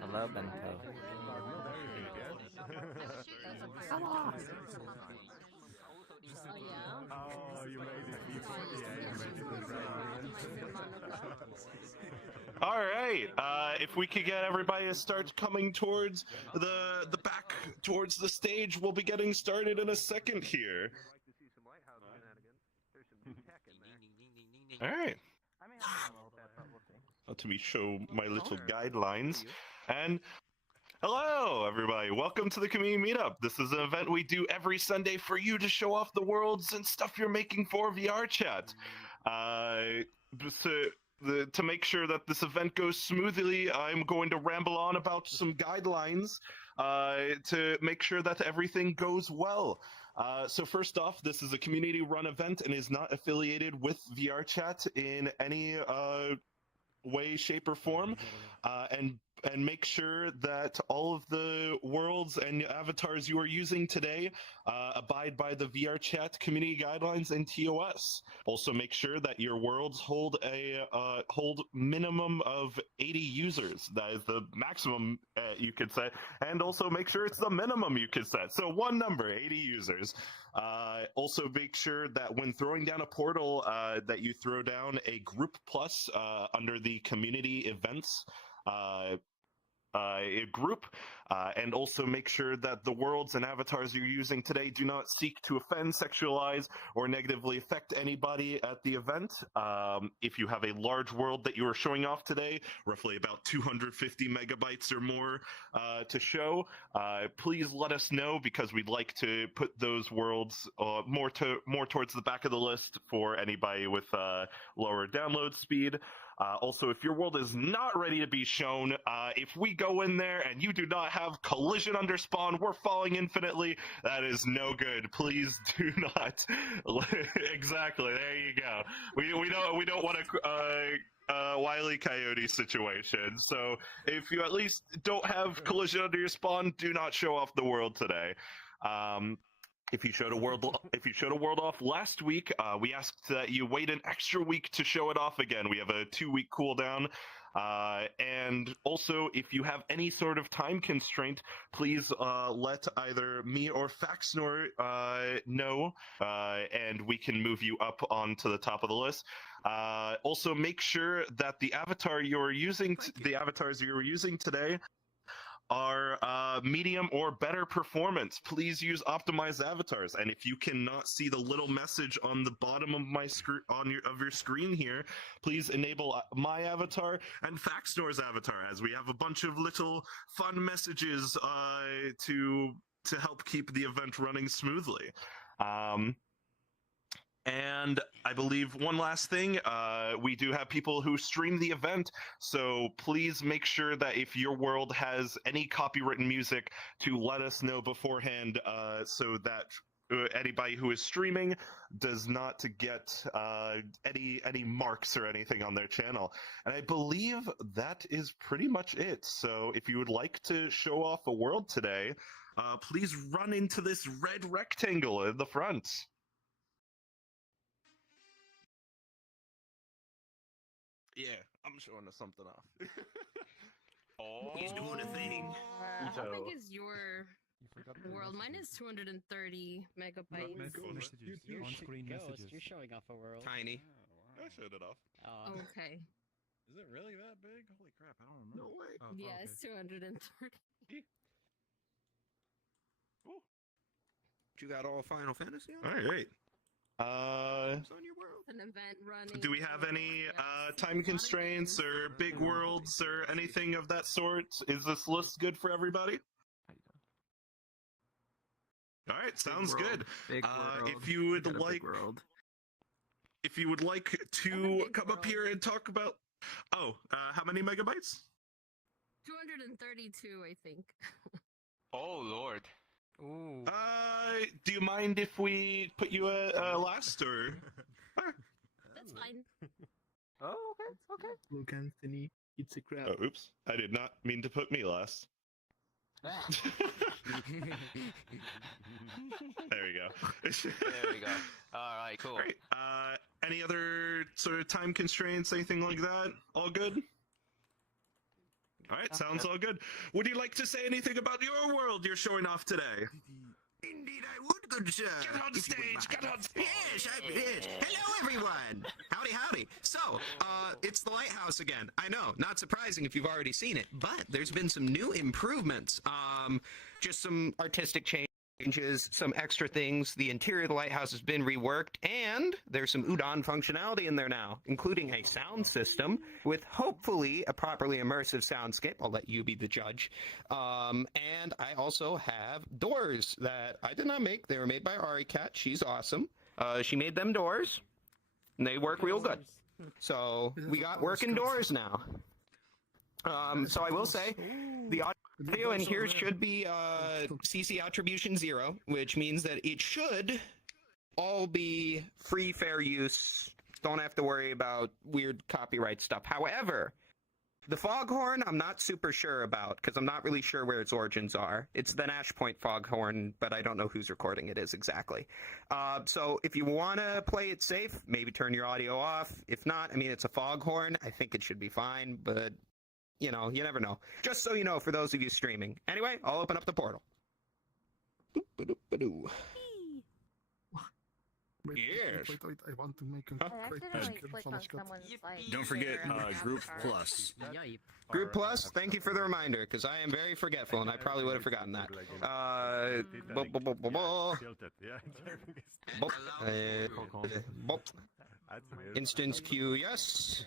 Hello, Bento. Come on. Oh, yeah? Oh, you made it. All right. If we could get everybody to start coming towards the back towards the stage, we'll be getting started in a second here. All right. Let me show my little guidelines. And hello, everybody. Welcome to the Community Meetup. This is an event we do every Sunday for you to show off the worlds and stuff you're making for VRChat. To make sure that this event goes smoothly, I'm going to ramble on about some guidelines to make sure that everything goes well. So first off, this is a community-run event and is not affiliated with VRChat in any way, shape, or form, and make sure that all of the worlds and avatars you are using today abide by the VRChat community guidelines and TOS. Also, make sure that your worlds hold a minimum of 80 users. That is the maximum you could set, and also make sure it's the minimum you could set. So one number, 80 users. Also, make sure that when throwing down a portal, that you throw down a group plus under the community events group, and also make sure that the worlds and avatars you're using today do not seek to offend, sexualize, or negatively affect anybody at the event. If you have a large world that you are showing off today, roughly about 250 megabytes or more to show, please let us know, because we'd like to put those worlds more towards the back of the list for anybody with lower download speed. Also, if your world is not ready to be shown, if we go in there and you do not have collision under spawn, we're falling infinitely, that is no good. Please do not. Exactly, there you go. We don't want a Wile E. Coyote situation. So if you at least don't have collision under your spawn, do not show off the world today. If you showed a world off last week, we asked that you wait an extra week to show it off again. We have a 2-week cooldown. And also, if you have any sort of time constraint, please let either me or PhaxeNor know, and we can move you up onto the top of the list. Also, make sure that the avatars you're using today are medium or better performance. Please use optimized avatars. And if you cannot see the little message on the bottom of my screen of your screen here, please enable my avatar and PhaxeNor's avatar, as we have a bunch of little fun messages to help keep the event running smoothly. And I believe one last thing, we do have people who stream the event, so please make sure that if your world has any copywritten music, to let us know beforehand, so that anybody who is streaming does not get any marks or anything on their channel. And I believe that is pretty much it. So if you would like to show off a world today, please run into this red rectangle in the front. Yeah, I'm showing us something off. Oh, he's doing a thing. How big is your world? Mine is 230 megabytes. Messages. On-screen messages. You're showing off a world. Tiny. I showed it off. Okay. Is it really that big? Holy crap, I don't remember. No way. Oh, Yeah, okay. it's 230. Cool. You got all Final Fantasy on? All right. It's on your world. An event running. Do we have any time constraints or big worlds or anything of that sort? Is this list good for everybody? All right, sounds good. Big world. If you would like, world. if you would like to come up here and talk about, how many megabytes? 232, I think. Oh, Lord. Ooh. Do you mind if we put you last, or? That's fine. Oh, okay. Luke Anthony, it's a crap. Oh, oops! I did not mean to put me last. There we go. There we go. All right, cool. Great. Any other sort of time constraints, anything like that? All good? All right, sounds all good. Would you like to say anything about your world you're showing off today? Indeed, I would, good sir. Get on stage! Get on stage! Yes, yes. Hello, everyone. Howdy, howdy. So, it's the lighthouse again. I know, not surprising if you've already seen it, but there's been some new improvements. Just some artistic changes, some extra things. The interior of the lighthouse has been reworked, and there's some udon functionality in there now, including a sound system with hopefully a properly immersive soundscape. I'll let you be the judge. And I also have doors that I did not make. They were made by AriCat. She's awesome. She made them doors, and they work real good. So we got working doors now. So I will say, the audio in here should be CC attribution 0, which means that it should all be free, fair use. Don't have to worry about weird copyright stuff. However, the foghorn I'm not super sure about, because I'm not really sure where its origins are. It's the Nash Point foghorn, but I don't know whose recording it is exactly. So if you want to play it safe, maybe turn your audio off. If not, I mean, it's a foghorn. I think it should be fine, but you know, you never know. Just so you know, for those of you streaming. Anyway, I'll open up the portal. Boop-a-doop-a-doo. Yes. Wait, I want to make a I accidentally clicked on someone's like. Don't forget Group avatar. Plus. Group Plus, thank you for the reminder, because I am very forgetful, and I probably would have forgotten that. Instance queue, yes.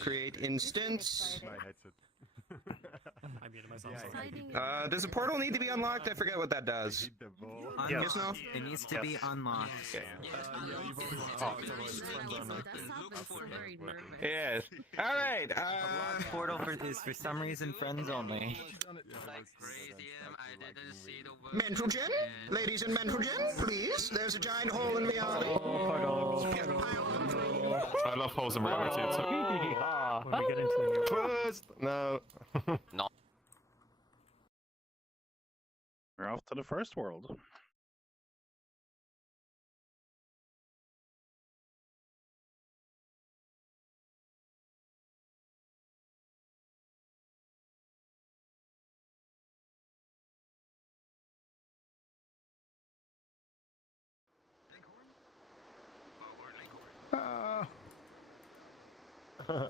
Create instance. Does the portal need to be unlocked? I forget what that does. Yes, no? It needs to be unlocked. Yes. All right. Portal is for some reason friends only. Mentrogen? Ladies and Mentrogen, please. There's a giant hole in reality. I love holes in reality. It's When we get into First, no. No. We're off to the first world.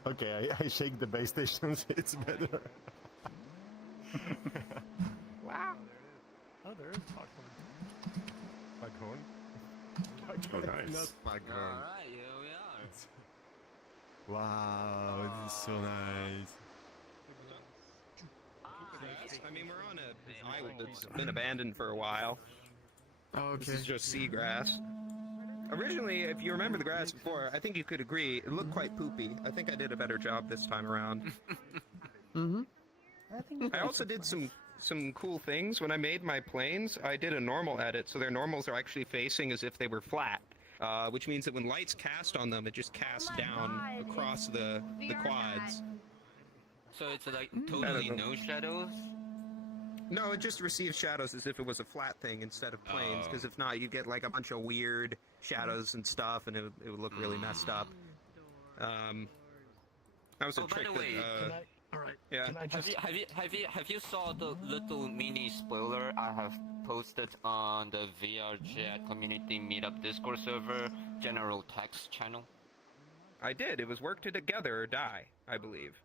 Okay, I shake the base stations. It's better. Wow. Oh, there is foghorn. Foghorn? Oh, nice. Not foghorn. Alright, here we are. Wow, this is so nice. I mean, we're on an island that's been abandoned for a while. Oh, okay. This is just seagrass. Originally, if you remember the grass before, I think you could agree, it looked quite poopy. I think I did a better job this time around. I also did some cool things. When I made my planes, I did a normal edit, so their normals are actually facing as if they were flat. Which means that when light's cast on them, it just casts down across the quads. So it's like totally no shadows? No, it just receives shadows as if it was a flat thing instead of planes, because if not, you get like a bunch of weird shadows and stuff, and it would look really messed up. That was a trick by the way, that, Alright. yeah. Can I just... have you saw the little mini spoiler I have posted on the VRChat community Meetup Discord server general text channel? I did. It was work together or die, I believe.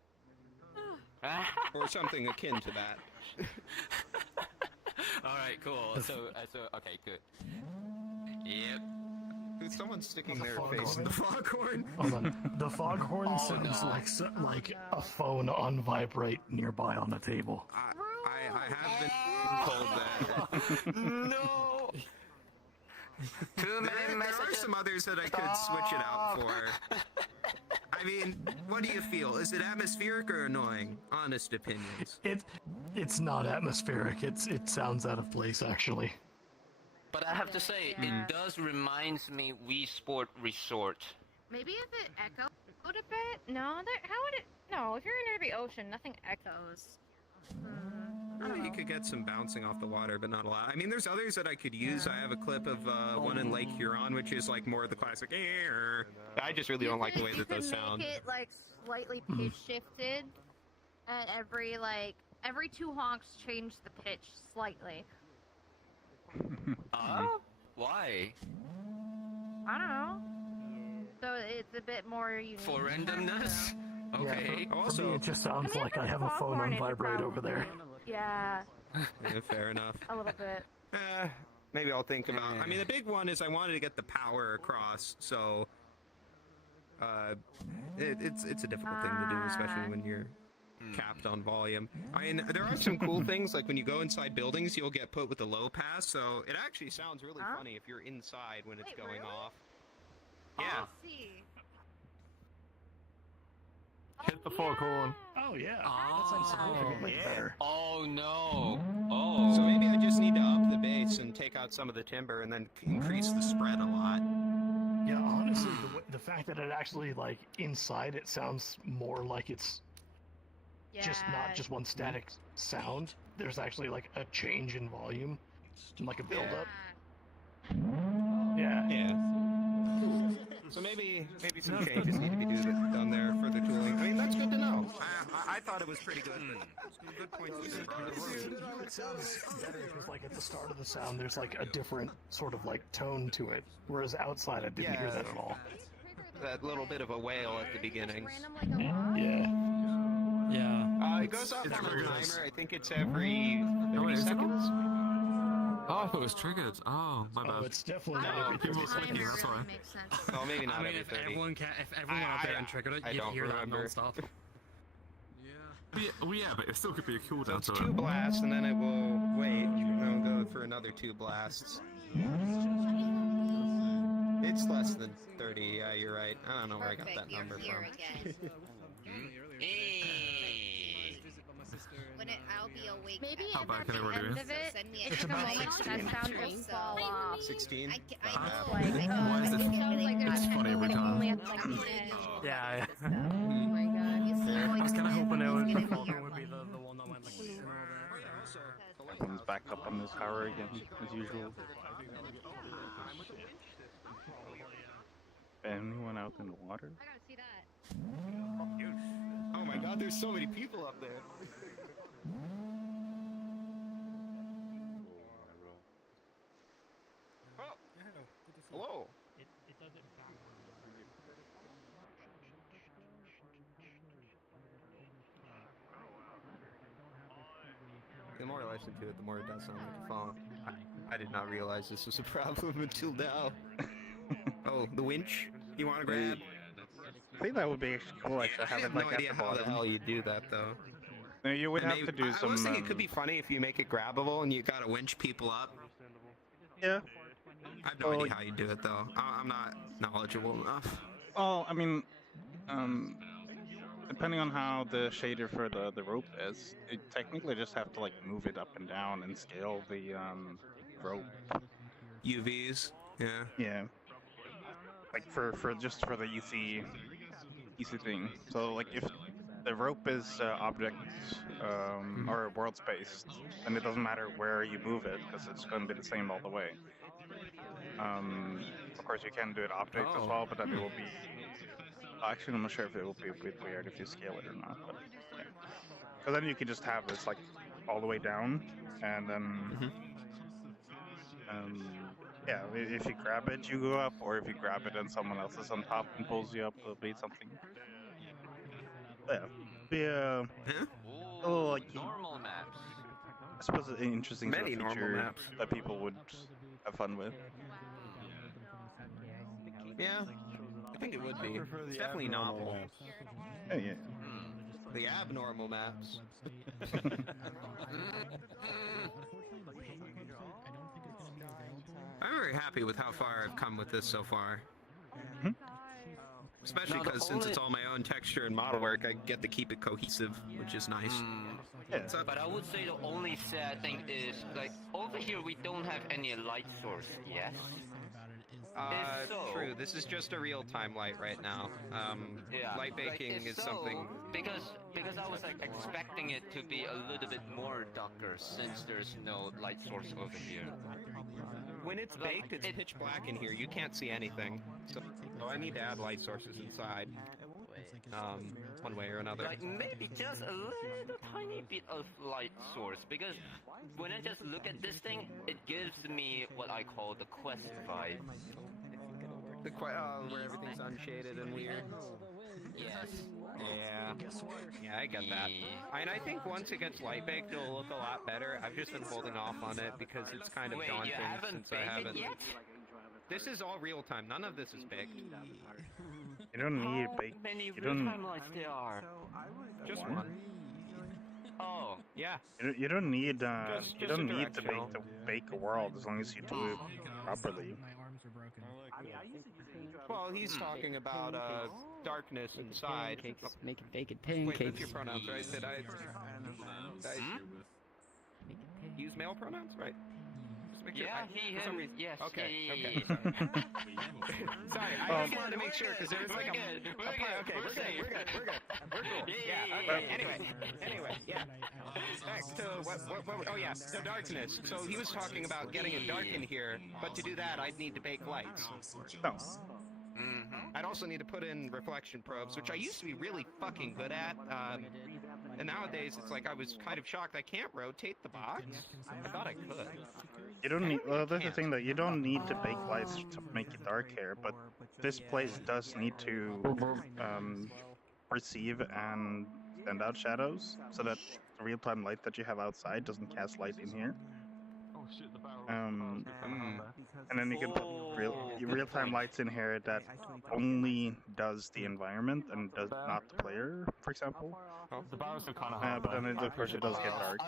Or something akin to that. Alright, cool. So, okay, good. Yep. Dude, someone's sticking their foghorn. face in the foghorn. Hold on. The foghorn sounds no. like a phone on vibrate nearby on the table. I have been told that. No! Too many There are messages. some others that I could switch it out for. I mean, what do you feel? Is it atmospheric or annoying? Honest opinions. It's not atmospheric. It sounds out of place actually. But I have to say, it does reminds me Wii Sport Resort. Maybe if it echoed a bit? No, how would it? No, if you're near the ocean, nothing echoes. You could get some bouncing off the water, but not a lot. I mean, there's others that I could use. I have a clip of one in Lake Huron, which is like more of the classic. I just really don't like the way that those sound. You could make it like slightly pitch shifted, and every 2 honks change the pitch slightly. Why? I don't know. So it's a bit more unique. For randomness? Okay. Yeah, for me, it just sounds like I have a phone on vibrate over there. Yeah. Yeah, fair enough. A little bit. Maybe I'll think about. I mean, the big one is I wanted to get the power across, so it's a difficult thing to do, especially when you're capped on volume. I mean, there are some cool things, like when you go inside buildings, you'll get put with the low pass, so it actually sounds really funny if you're inside when it's going off. Yeah. I see. Hit the foghorn. Oh yeah. That sounds significantly better. Oh no. Oh. So maybe I just need to up the bass and take out some of the timber and then increase the spread a lot. Yeah, honestly, the fact that it actually, like, inside it sounds more like it's just not just one static sound. There's actually, like, a change in volume, like a build-up. Yeah. So maybe some changes need to be done there for the tooling. I mean, that's good to know. I thought it was pretty good. Good point. It sounds better because, like, at the start of the sound, there's, like, a different sort of, like, tone to it, whereas outside I didn't hear that at all. That little bit of a wail at the beginning. Yeah. It goes off on a timer. I think it's every 30 seconds. Oh, I thought it was triggered. Oh, my bad. Oh, it's definitely not every 30 seconds. That's why. Makes sense. Well, maybe not I mean, every if 30. everyone out there and triggered it, you'd hear that non-stop. Yeah, but it still could be a cooldown It's to 2 it. blasts, and then it will wait, and then we'll go for another 2 blasts. It's less than 30, yeah, you're right. I don't know where I got that number from. I'll be awake. Maybe How at bad can the everyone do end it? of it, It's a about moment 16. that sound will fall off. 16? Why is it? It's funny every time. Yeah. Oh my god. I was kind of hoping it would the Falcon would be the one that went like. Everyone's back up on this tower again, as usual. Anyone out in the water? I gotta see that. Oh my god, there's so many people up there. Oh, hello. The more I listen to it, the more it does sound like a phone. I did not realize this was a problem until now. Oh, the winch? You want to grab? I think that would be cool, actually, I have have it no like idea at the how the bottom. hell you do that, though. No, you would And have to do some. I was thinking it could be funny if you make it grabbable and you gotta winch people up. Yeah. I have no idea how you do it, though. I'm not knowledgeable enough. Oh, I mean, depending on how the shader for the rope is, you technically just have to like move it up and down and scale the rope. UVs, yeah. Yeah. Like for the easy thing. So like if the rope is object or world space, then it doesn't matter where you move it because it's going to be the same all the way. Of course, you can do it object as well, but then it will be. Actually, I'm not sure if it will be a bit weird if you scale it or not. But because then you can just have this like all the way down, and then yeah, if you grab it, you go up, or if you grab it and someone else is on top and pulls you up, it'll be something. Yeah, be a little like Normal maps. I suppose an interesting sort of Many normal feature maps. that people would have fun with. Yeah, I think it would be. It's definitely novel. Oh yeah. The abnormal maps. I'm very happy with how far I've come with this so far. Especially Now, the because since it's only- all my own texture and model work, I get to keep it cohesive, which is nice. Yeah. So, But I would say the only sad thing is, like, over here we don't have any light source yet. True. This is just a real-time light right now. Light baking is something... Because I was like expecting it to be a little bit more darker since there's no light source over here. When it's baked, it's pitch black in here. You can't see anything. So I need to add light sources inside. One way or another. Like maybe just a little tiny bit of light source, because when I just look at this thing, it gives me what I call the quest vibe. Where everything's unshaded and weird. Yes. Yeah, I get that. And I think once it gets light baked, it'll look a lot better. I've just been holding off on it because it's kind of daunting since I haven't. Yet? This is all real time. None of this is baked. You don't need bake. Many You don't. real-time lights there are. Just one. Oh. Yeah. You don't need. Just You don't a need to directional. bake a world as long as you do it properly. Well, he's talking about darkness inside. Make it bacon Wait, pancakes. that's your pronouns, right? Did I use male pronouns, right? Just make sure. Yeah, he, for some him, reason. yes. Okay, yeah. Sorry, I just wanted to make sure because there was like okay, we're good. We're cool. Yeah. Okay. Anyway, yeah. Back to what? Oh yeah, the darkness. So he was talking about getting it dark in here, but to do that, I'd need to bake lights. No. I'd also need to put in reflection probes, which I used to be really fucking good at. And nowadays, it's like I was kind of shocked I can't rotate the box. I thought I could. You don't need. Well, that's the thing though. You don't need to bake lights to make it dark here, but this place does need to receive and send out shadows so that the real-time light that you have outside doesn't cast light in here. And then you can put real-time lights in here that only does the environment and does not the player, for example. But then of course it does get dark.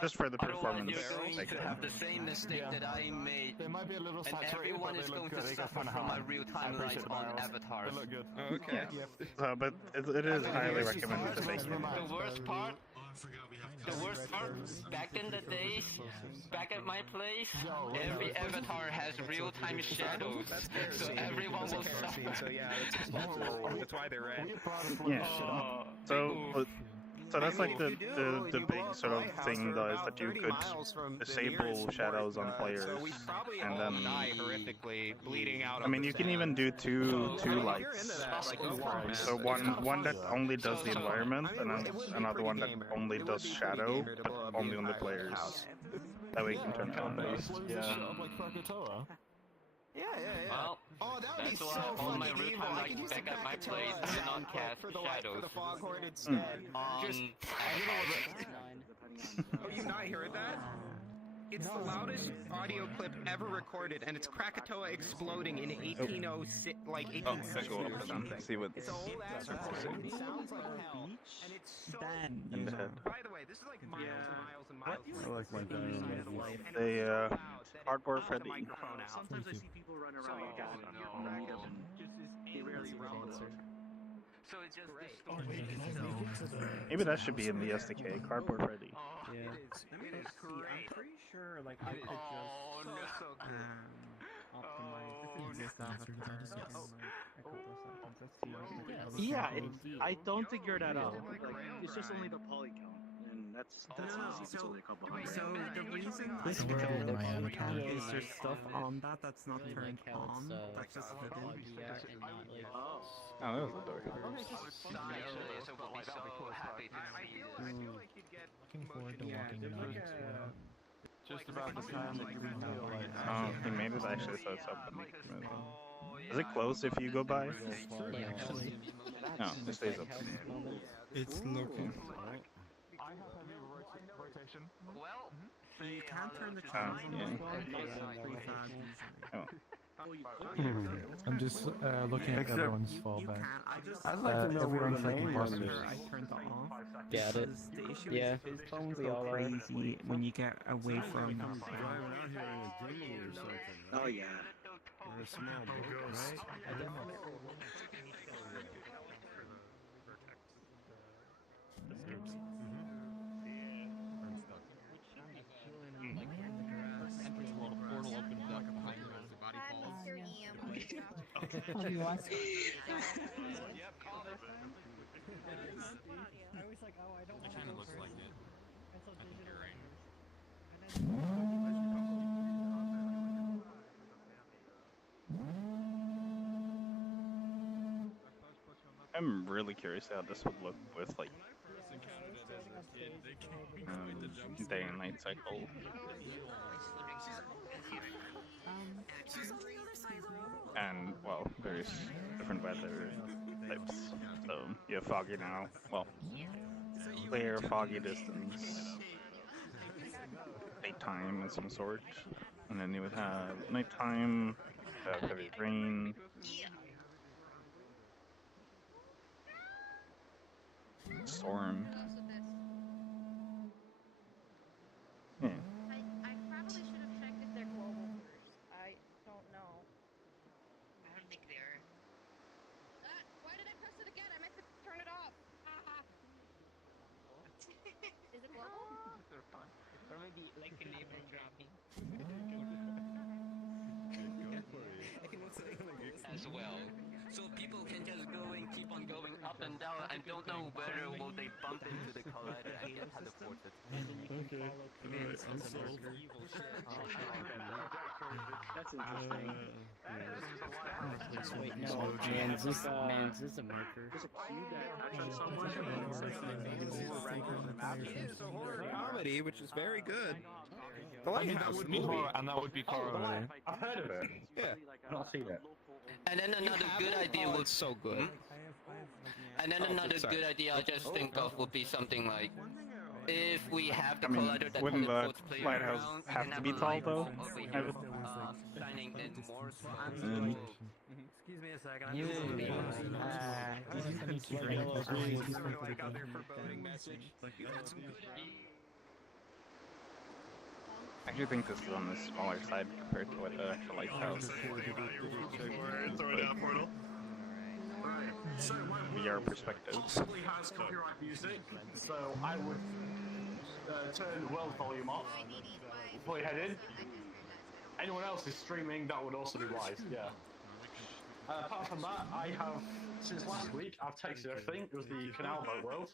Just for the performance sake. To have the same mistake that I made, and everyone is going to suffer from my real-time lights on avatars. Okay. But it is highly recommended to bake it. The worst part, back in the days, back at my place, every avatar has real-time shadows, so everyone will suffer. So yeah, that's why they're red. Yeah. So that's like the big sort of thing though, is that you could disable shadows on players, and then horrifically bleeding out. I mean you can even do two lights. So one that only does the environment, and then another one that only does shadow, but only on the players. That way you can turn it on. Yeah. Well, that's why all my real-time lights back at my place do not cast shadows. The foghorn instead. Oh, you not heard that? It's the loudest audio clip ever recorded, and it's Krakatoa exploding in 1806, like 1860 or something. See what. It's old ass recording. It sounds like hell, and it's so. In the head. By the way, this is like miles and miles and miles. I like my the cardboard Freddy. Sometimes I see people run around like that on the meetup and they rarely roll. So it's just the story. Maybe that should be in the SDK, cardboard Freddy. Yeah. I'm pretty sure like I could just optimize this avatar. Yeah, I don't think you're that out. Like, it's just only the poly count. That's so the reason This I world don't of my avatar is there's stuff on that's not turned on. That's just hidden. Oh, that was the door. Looking forward to walking around this world. Just about the time that you reveal like Oh, he made it actually so it's open. Is it closed if you go by? No, it stays open. It's looking. Well, you can't turn the channels on. I'm just looking at everyone's fallback. I'd like to know everyone's like imposters. I turned it off. Get it? The issue Yeah. is his phones go crazy when you get away from. Oh yeah. We're a small boat, right? It kind of looks like it. I think you're right. I'm really curious how this would look with like day and night cycle. And well, various different weather types. So you have foggy now. Well, clear, foggy distance, daytime of some sort, and then you would have nighttime, heavy rain. Storm. Yeah. I probably should have checked if they're global first. I don't know. I don't think they are. Why did I press it again? I meant to turn it off. Is it global? Or maybe like a label dropping. As well. So people can just go and keep on going up and down and don't know whether will they bump into the collider and then have the forces. Okay. Alright, I'm sold. That's interesting. Wait, no. Man's this a marker. There's a cube that touches somewhere. Comedy, which is very good. The Lighthouse movie. And that would be Caro. I've heard of it. Yeah. I've not seen it. And then another good idea would so good. And then another good idea I just think of would be something like, if we have the collider that wouldn't the teleports players lighthouse around, we have can to be a tall, light though? or we I have, would- shining in more Excuse me a second. You will be I actually think this is on the smaller side compared to what the actual lighthouse. So VR perspective. possibly has copyright music, so I would turn the world volume off before you head in. Anyone else is streaming, that would also be wise, yeah. Apart from that, I have, since last week, I've texted everything. It was the Canal Boat World.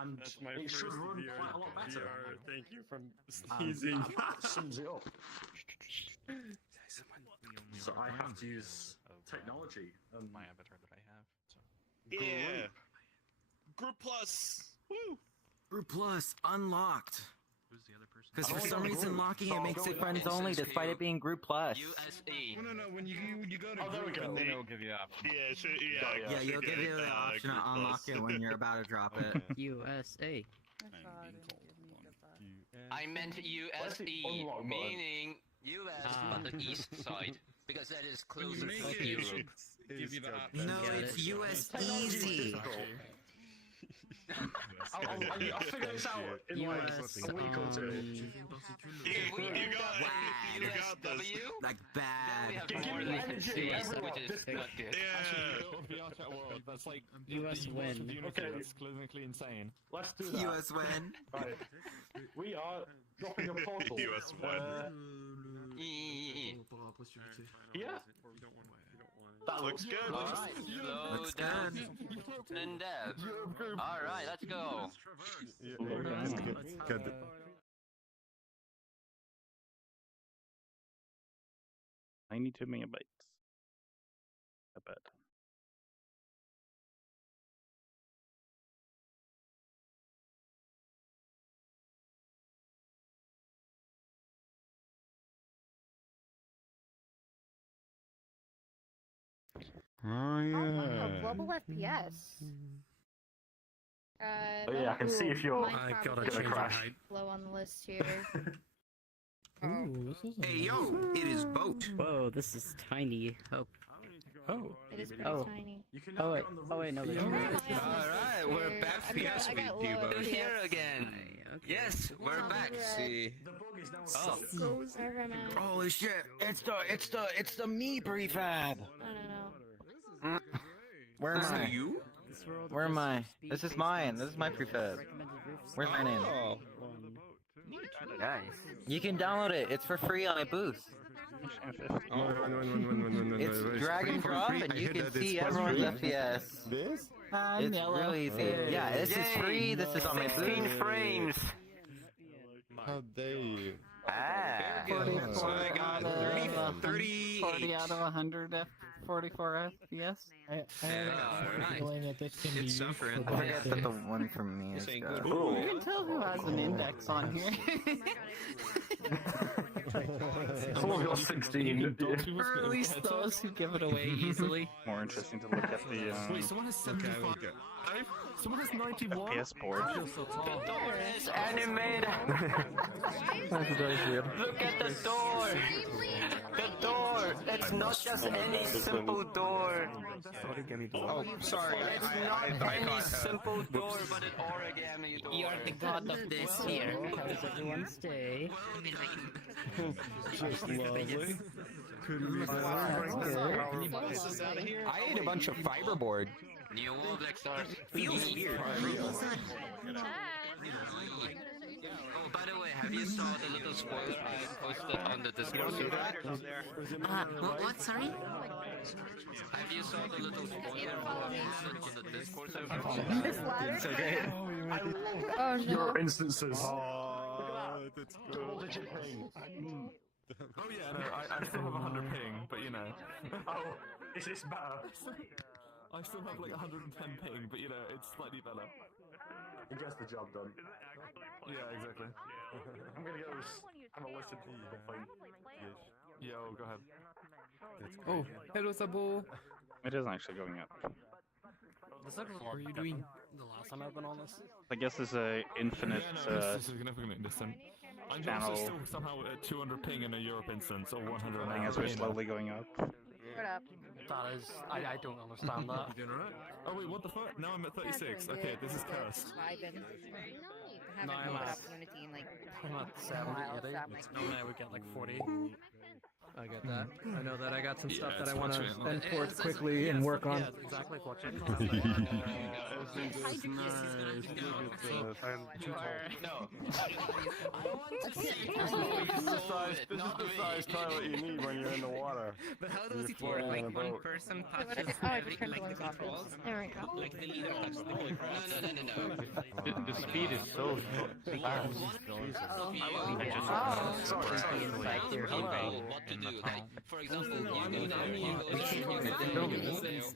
And it should run quite a lot better. Thank you for Sneezing. That sums it up. So I have to use technology. My avatar that I have. So. Yeah. Group Plus. Woo. Group Plus unlocked. Who's the other person? Because for some reason locking it makes it friends only despite it being Group Plus. USE. No. When you go to there we go. And then it'll give you the option. Yeah, sure. Yeah, you'll give you the option to unlock it when you're about to drop it. USA. I meant USE, meaning US on the east side, because that is closer to Europe. Give you the option. No, it's US Easy. I'll figure this out in like a week or two. You got this. Like We bad. have more than C's, which is not good. Yeah. VRChat world, that's like US win. Okay, that's clinically insane. Let's do that. US win. Right. We are dropping a portal. US Yeah. That looks good. Alright, slow Looks down. good. And dev. Alright, let's go. Good. 92 megabytes. I bet. Oh Oh, global FPS. Oh, yeah, I can see if you're gonna crash. low on the list here. Ooh, this is Hey yo, it is Boat. Whoa, this is tiny. Oh. It is pretty Oh. tiny. Oh wait, no, there's Alright, we're back I here. got- I got low We're here FPS. again. Okay. Yes, we're back. See. Oh, Wherever I'm at. Holy shit! It's the me prefab. I don't know. Where am Is I? it you? This world Where am I? speed This is based mine. This is my prefab. recommended roofs. Where's my name? Oh. Guys, you can download it. It's for free on my booth. It's drag and drop, and you can see everyone's FPS. This? It's really easy. Yeah, this is free. This is 16 frames. How dare you? Ah. 40 out of 100 44 FPS. I have a feeling that this can be used for I forget that the one from me is good. You can tell who has an index on here. Someone got 16. Or at least those who give it away easily. More interesting to look at the Wait, someone has 75. Someone has 91. FPS board. The door is animated. Look at the door. The door. It's not just any simple door. Oh, sorry. It's not any simple door, but an origami door. You're the god of this here. How does everyone stay? Just lovely. I ate a bunch of fiberboard. New wall, Black Stars. Feels weird. Oh, by the way, have you saw the little spoiler I posted on the Discord server? What, sorry? Have you saw the little spoiler I posted on the Discord This ladder. server? Okay. Oh no. Your instances. Oh, that's good. Oh yeah, no, I still have 100 ping, but you know. Oh, is this better? I still have like 110 ping, but you know, it's slightly better. It gets the job done. Yeah, exactly. I'm gonna go have a listen to the thing. Yeah, oh, go ahead. Oh, hello, Sabo. It isn't actually going up. What are you doing? The last time I've been on this. I guess there's a infinite Yeah, no, this is significantly distant. I'm channel. also still somehow at 200 ping in a Europe instance, or 100 thing as we're slowly going up. What up? That is, I don't understand that. You doing alright? Oh wait, what the fuck? Now I'm at 36. Okay, this is cursed. No, I'm at 70, 80. Normally I would get like 40. I get that. I know that I got some stuff that I want to spend towards quickly and work on. Yeah, exactly. No. This is the size toilet you need when you're in the water. But how does it work? Like one person touches every, like the controls? There we go. Like the leader touches the whole No. The speed is so fast. What to do? Like, for example, you go there, you go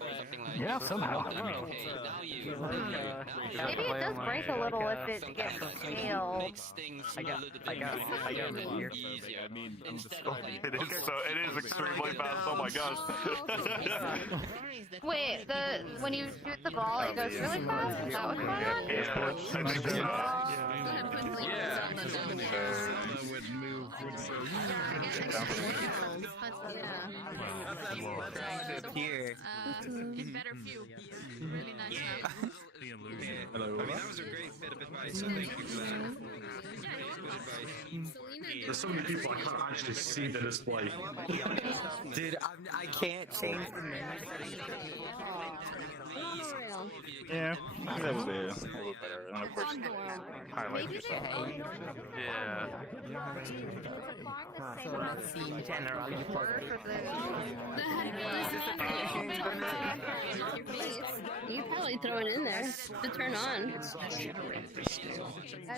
something like Yeah, somehow. Okay, now you. Maybe it does break a little if it gets stale. Makes things a little bit easier. I mean, it is extremely fast. Oh my gosh. Wait, when you shoot the ball, it goes really fast? Is that what's going on? Here. Get better view. Really nice. Hello. That was a great bit of advice, so thank you for that. There's so many people I can't actually see the display. Dude, I can't change the menu. Yeah, that would be a little better. And of course, highlight yourself. Yeah. Scene generally You can probably throw it in there to turn on. That's true. I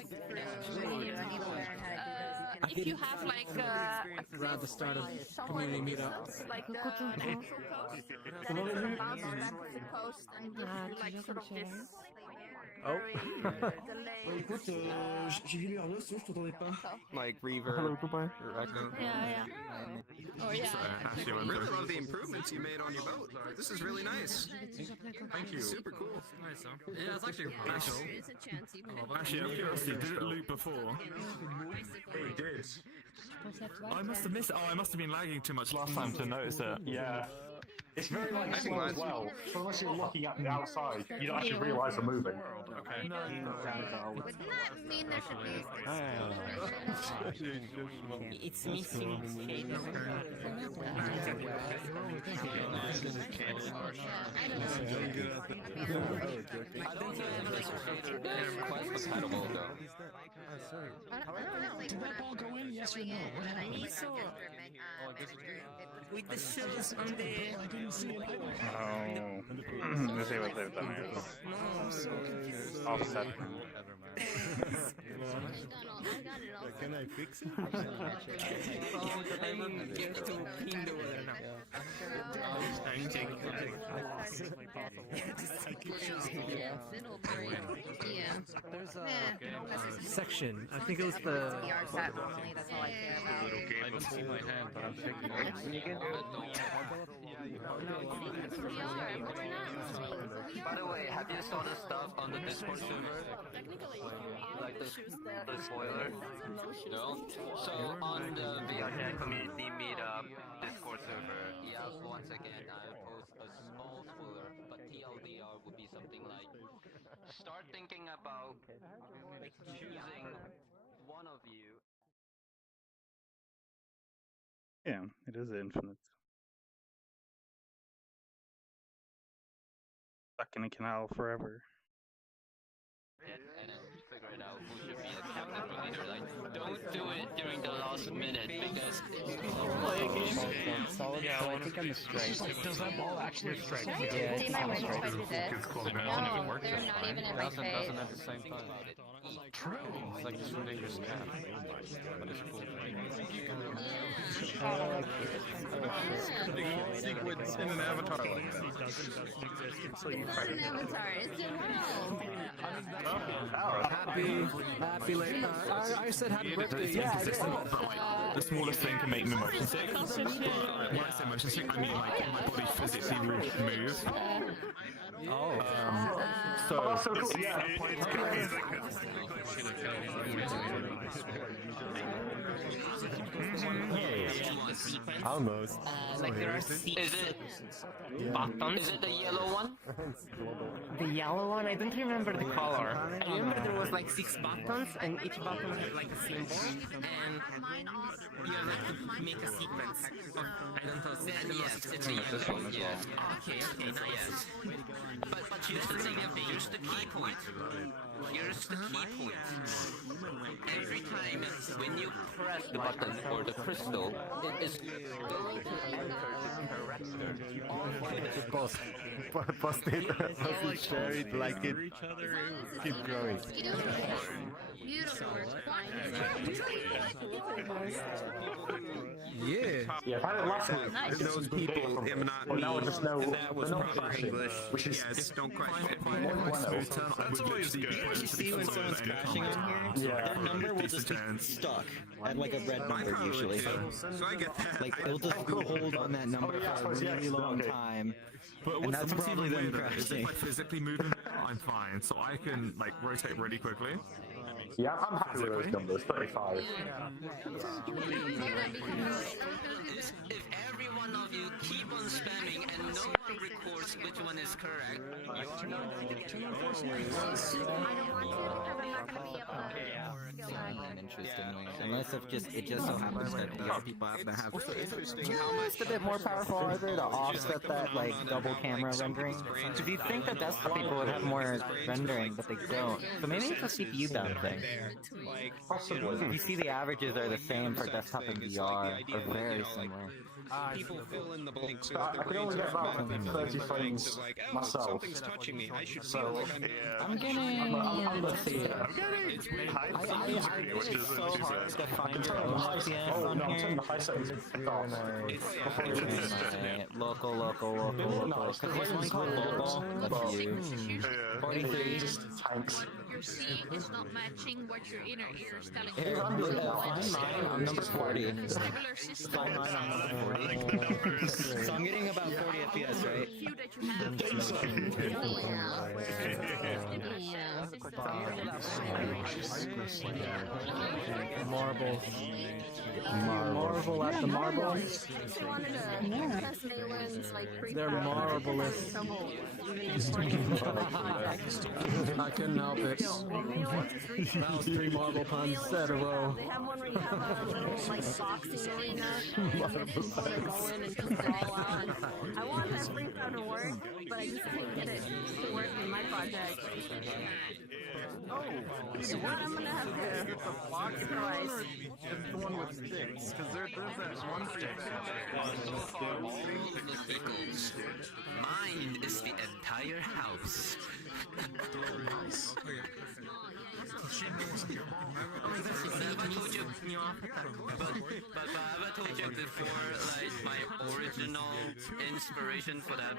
need to learn how to do this. If you have like Around the start of community meetup. Like the social post, that is bounce back to the post and give you like sort of this. Oh. Écoute, j'ai vu l'heure là, sinon je t'entendais pas. Like reverb. Yeah. Oh yeah. I really love the improvements you made on your boat. This is really nice. Thank you. Super cool. Nice, huh? Yeah, it's actually pretty cool. It's a chance you can. Actually, out of curiosity, did it loop before? It did. I must have missed it. Oh, I must have been lagging too much last time to notice it. Yeah. It's very like slow as well. So unless you're looking at the outside, you don't actually realise they're moving. Okay. Wouldn't that mean there should be? It's missing They're quite compatible, though. I don't know. Like when I'm Go in, yes or no? I need to manager. With the shoes on the. Oh. Let's see what they've done here. Offset. Can I fix it? Get to pin the weather now. There's a section. I think it was the. VRChat only. That's all I care about. I don't see my hand, but I'm checking it. By the way, have you saw the stuff on the Discord server? Like the spoiler? No? So on the VRChat community meetup Discord server, yes, once again I post a small spoiler, but TLDR would be something like start thinking about choosing one of you. Yeah, it is infinite. Stuck in a canal forever. And then figure it out who should be a captain or leader. Like, don't do it during the last minute because play a game. Yeah, I think I'm a strike. Does that ball actually strike? Yeah, it's not strike. Imagine if it works They're this not time. even in my face. Doesn't at the same time. True. It's like just shooting your scam. But it's cool. Sequence in an avatar like that. It's not an avatar, it's a world. Happy late. I said happy birthday. Yeah, The smallest thing can make me motion sick. When I say motion sick, I mean like my body physically will move. So Almost. Like there are Is six it buttons. is it the yellow one? The yellow one, I don't remember the color. I remember there was like 6 buttons, and each button had like a symbol, and you have to make a sequence. Of, I don't know. Yes, it's a yellow one. Yes. Okay, now yes. But here's the thing. Here's the key point. Here's the key point. Every time when you press the button or the crystal, it is going to enter the correct. Post it, share it, like it, keep growing. Beautiful. Yeah. Yeah, if I had last week, Nice. Those people am not me. now I just know That was they're not proper crashing, English. which is Yes, don't question it. That's always good. You see when someone's crashing on here, Yeah. their number will just be stuck at like a red number usually. So I get that. Like it'll just hold on that number for a really long time. But And that's probably them is crashing. if I physically move them, I'm fine. So I can like rotate really quickly. Yeah, I'm happy with those numbers. 35. If every one of you keep on spamming and no one records which one is correct, you are not going to get I don't want to because I'm not going to be able to skill back. Interestingly, unless if it just so happens that VR people happen to have Interesting how just a bit more powerful hardware to offset that like double camera rendering. So do you think that desktop people would have more rendering, but they don't? So maybe it's a CPU bound thing. Possibly. You see the averages are the same for desktop and VR, or very similar. people fill in the blanks. I can only get about 30 frames myself. Something's touching me. I should feel So like I'm getting. I'm the theater. It's so hard to find your own FPS Oh on no, I'm here. turning the high settings off. Local. Because there's one called local. That's huge. 43. Tanks. Your seeing is not matching what your inner ear is telling Hey, you. find mine, I'm number 40. Vestibular system. Find mine, I'm number 40. So I'm getting about 40 FPS, right? Cue that you have. Marbles. Marvel at the marbles. They're marvelous. I couldn't help it. That was 3 marble puns set a row. They have one where you have a little like boxing arena and you just want to go in and just brawl out. I want that free time to work, but I just can't get it to work in my project. I'm gonna have to. It's a box one or it's the one with sticks? Because there's that one stick. Mine is the entire house. Have I told you? But have I told you before, like my original inspiration for that?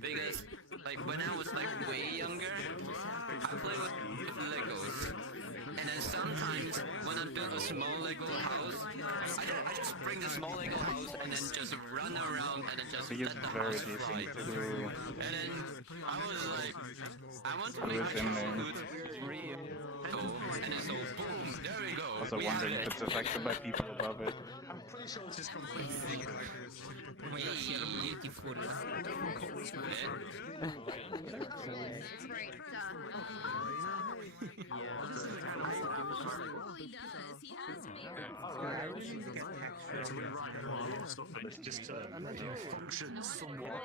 Because like when I was like way younger, I played with Legos. And then sometimes when I build a small Lego house, I just bring the small Lego house and then just run around and then just let the house fly. And then I was like, I want to make my childhood real. And then so boom, there we go. Also wondering if it's affected by people above it. I'm pretty sure this is completely. Beautiful. Just to function somewhat.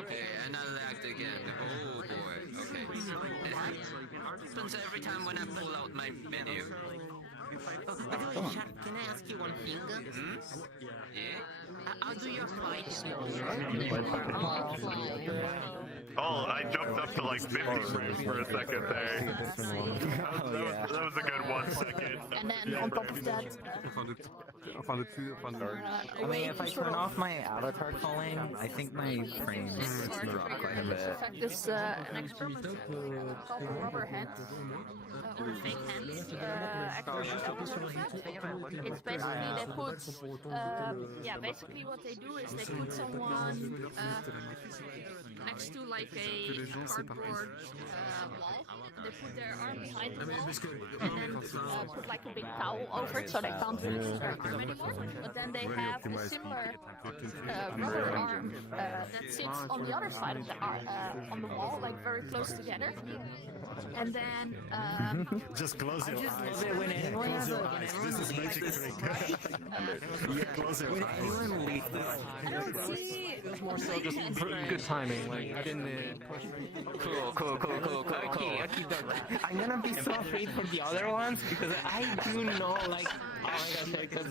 Okay, another act again. Oh boy. Okay. It happens every time when I pull out my menu. Can I ask you one thing? Yeah? How do you apply Oh, I jumped up to like 50 frames for a second there. That was a good 1 second. And then on top of that, I mean, if I turn off my avatar calling, I think my frames drop quite a bit. effect is an experiment called rubber hands. Or fake hands. It's basically they put, basically what they do is they put someone next to like a cardboard wall. They put their arm behind the wall and then put like a big towel over it so they can't move their arm anymore. But then they have a similar rubber arm that sits on the other side of the on the wall, like very close together. And then just close your eyes. When anyone has a This is magic trick. Close your eyes. I don't see. It was more so just good timing. Like I didn't push. Cool. Okay. I'm gonna be so afraid for the other ones because I do know, like, oh my gosh, because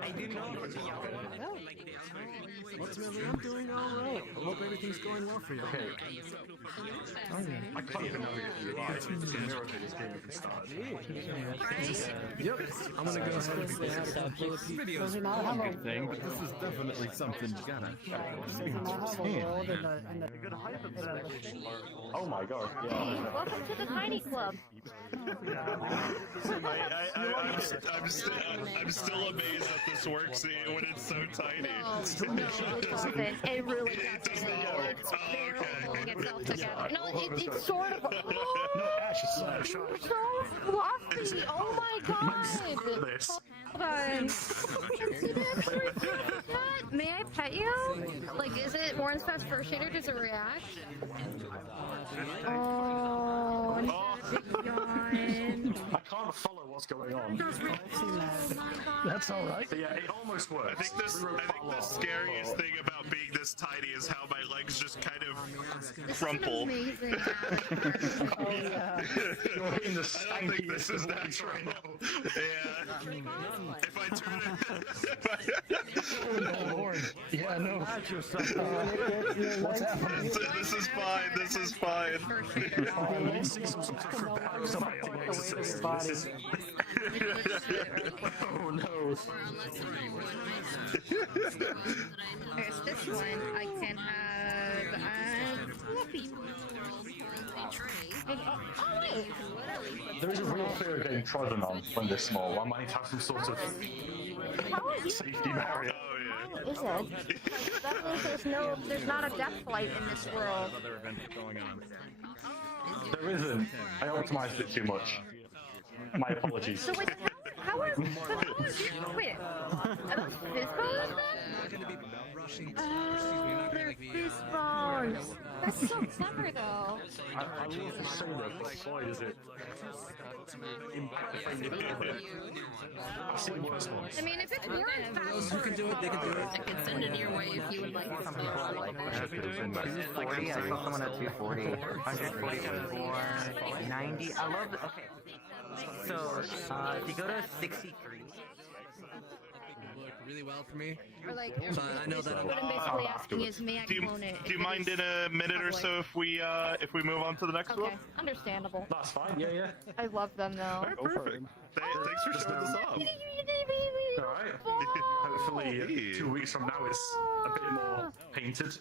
I do know for the other ones, like the other. Ultimately, I'm doing all right. I hope everything's going well for you. Okay. I can't even navigate the UI. It's going to mirror this game at the start. Yep. I'm gonna go ahead and say that Videos are not a good thing, but this is definitely something you gotta Oh my god, yeah. Welcome to the Tiny Club. I'm still amazed that this works when it's so tiny. No, it doesn't. It really doesn't. It's holding itself together. No, it's sort of. Oh, you're so fluffy. Oh my god. Hold on. May I pet you? Like, is it Warren's Fast First Shader? Does it react? Oh, and I can't follow what's going on. That's all right. Yeah, it almost works. I think the scariest thing about being this tiny is how my legs just kind of crumple. amazing. You're in the I don't think this is natural. Yeah. If I turn it... Oh Lord. Yeah, no. What's happening? This is fine. This is fine. Let's see some acrobatics of acting exercises. Oh no. There's this one. I can have fluffy. Oh wait. There is a real fear of getting trodden on when they're small. I might have some sort of safety barrier. Is it? That means there's not a death flight in this world. Other events going on. There isn't. I optimized it too much. My apologies. So wait, how are these? Wait, are those fizz bones then? Oh, they're fizz bones. That's so clever, though. I will say that boy, is it I've seen worse ones. I mean, if it's more Those who can do it, they can do it. I can send it your way if you would like to see it. 240, I saw someone at 240. 140, 90. I love it. Okay. So, if you go to 63. Really well for me. Or like, So I know that what I'm basically asking is, may I clone it? Do you mind in a minute or so if we move on to the next one? Okay, understandable. That's fine. Yeah. I love them though. All right, perfect. Thanks for showing this off. Alright. Hopefully 2 weeks from now it's a bit more painted.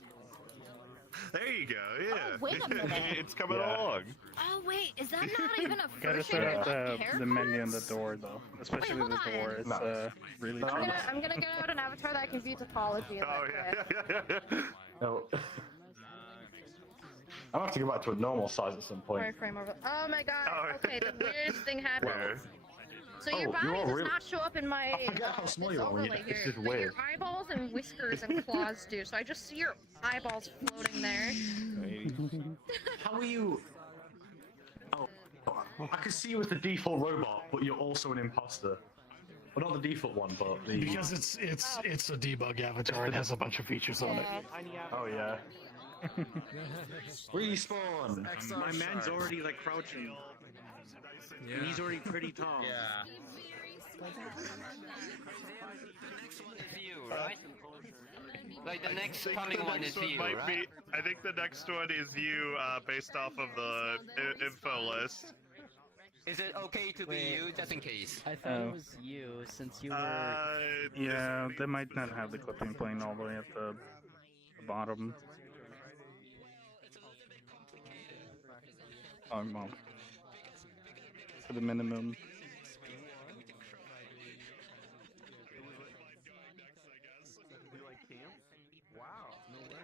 There you go, yeah. Oh, wait a minute. It's coming along. Oh wait, is that not even a Gotta version set of up hair the menu and the door though. Especially hold the door. on. It's really I'm gonna get out an avatar that can view topology. Oh yeah. No. I'll have to go back to a normal size at some point. Frame over. Oh my god. Okay, the weirdest thing happened. Where? So your body does not show up in my I forget how small you are when overlay it's here, just but your weird. eyeballs and whiskers and claws do. So I just see your eyeballs floating there. How are you? Oh, I can see you as the default robot, but you're also an imposter. Well, not the default one, but the... Because it's a debug avatar. It has a bunch of features on it. Oh yeah. Respawn. My man's already like crouching. And he's already pretty tall. Yeah. You, right? Like the next coming one is you, Might right? be, I think the next one is you, based off of the info list. Is it okay to be you, just in case? I thought it was you, since you were... Yeah, they might not have the clipping plane all the way at the bottom. Oh, well. For the minimum.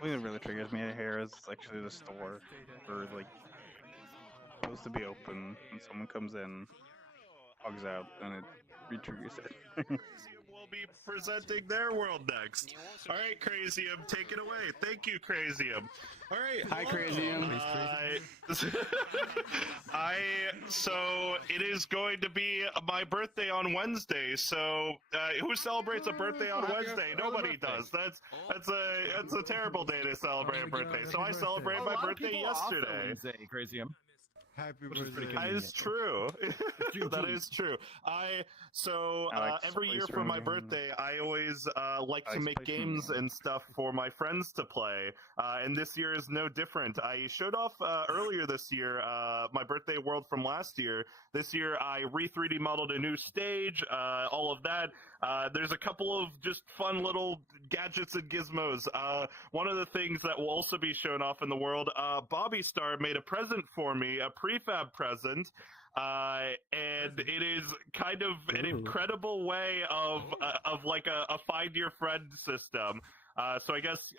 What really triggers me here is actually the store, or like supposed to be open, and someone comes in, logs out, and it re-triggers it. Will be presenting their world next. All right, Crazium, take it away. Thank you, Crazium. All right, Hi, Crazium. So it is going to be my birthday on Wednesday. So who celebrates a birthday on Wednesday? Nobody does. That's a terrible day to celebrate a birthday. So I celebrated my birthday yesterday. Crazium. Happy birthday. That is true. That is true. Every year for my birthday, I always like to make games and stuff for my friends to play. And this year is no different. I showed off earlier this year my birthday world from last year. This year, I re-3D modeled a new stage, all of that. There's a couple of just fun little gadgets and gizmos. One of the things that will also be shown off in the world, Bobby Star made a present for me, a prefab present, and it is kind of an incredible way of like a find your friend system. So I guess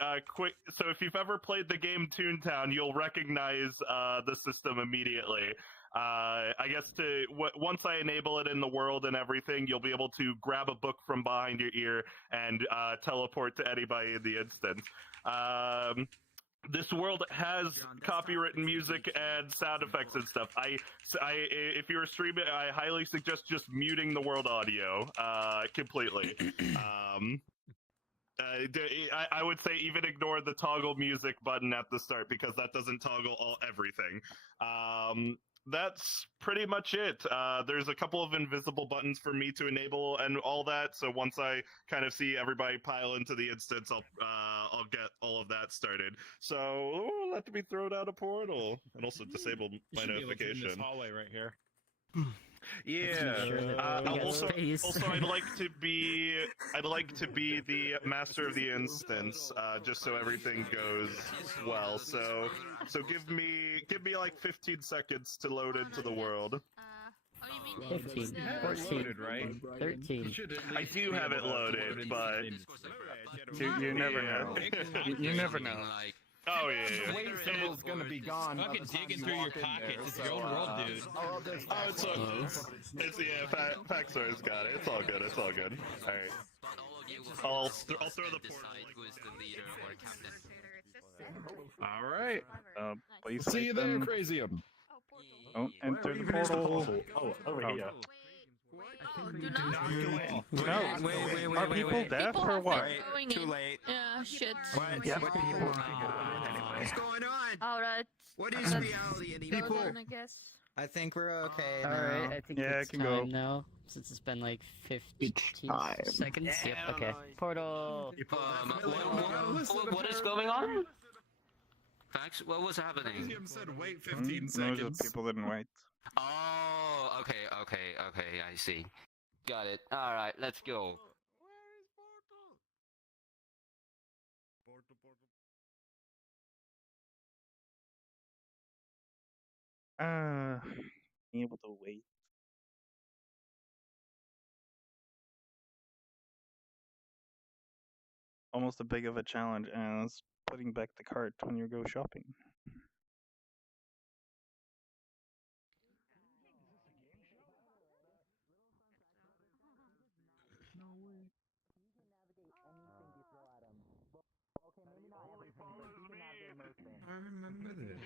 so if you've ever played the game Toontown, you'll recognize the system immediately. I guess once I enable it in the world and everything, you'll be able to grab a book from behind your ear and teleport to anybody in the instant. This world has copywritten music and sound effects and stuff. If you're streaming, I highly suggest just muting the world audio completely. I would say even ignore the toggle music button at the start because that doesn't toggle everything. That's pretty much it. There's a couple of invisible buttons for me to enable and all that. So once I kind of see everybody pile into the instance, I'll get all of that started. So I'll have to be thrown out a portal and also disable my notification. This hallway right here. Yeah. Also, I'd like to be the master of the instance, just so everything goes well. So give me like 15 seconds to load into the world. 15, 14, right? 13. I do have it loaded, but you never know. You never know. Oh yeah. The wave symbol's gonna be gone. Fucking digging through your pockets. It's your own world, dude. It's PhaxeNor's got it. It's all good. It's all good. All right. I'll throw the portal. All right. Please See you wait there, then. Crasium. Don't enter the Where's the portal. portal? Oh, over here. Oh, do not go in. No. Are people deaf or what? Going Too in. late. Yeah, shit. Yeah. What people are going in anyway. What's going on? Alright. What is reality anymore? Go then, I guess. I think we're okay now. Alright, I think Yeah, it's it can go. time now, since it's been like 15 time. seconds. Yep, okay. Portal! What is going on? Fax, what was happening? Crasium said wait 15 No, seconds. the people didn't wait. Oh, okay, I see. Got it. Alright, let's go. Being able to wait. Almost a big of a challenge as putting back the cart when you go shopping. I remember this.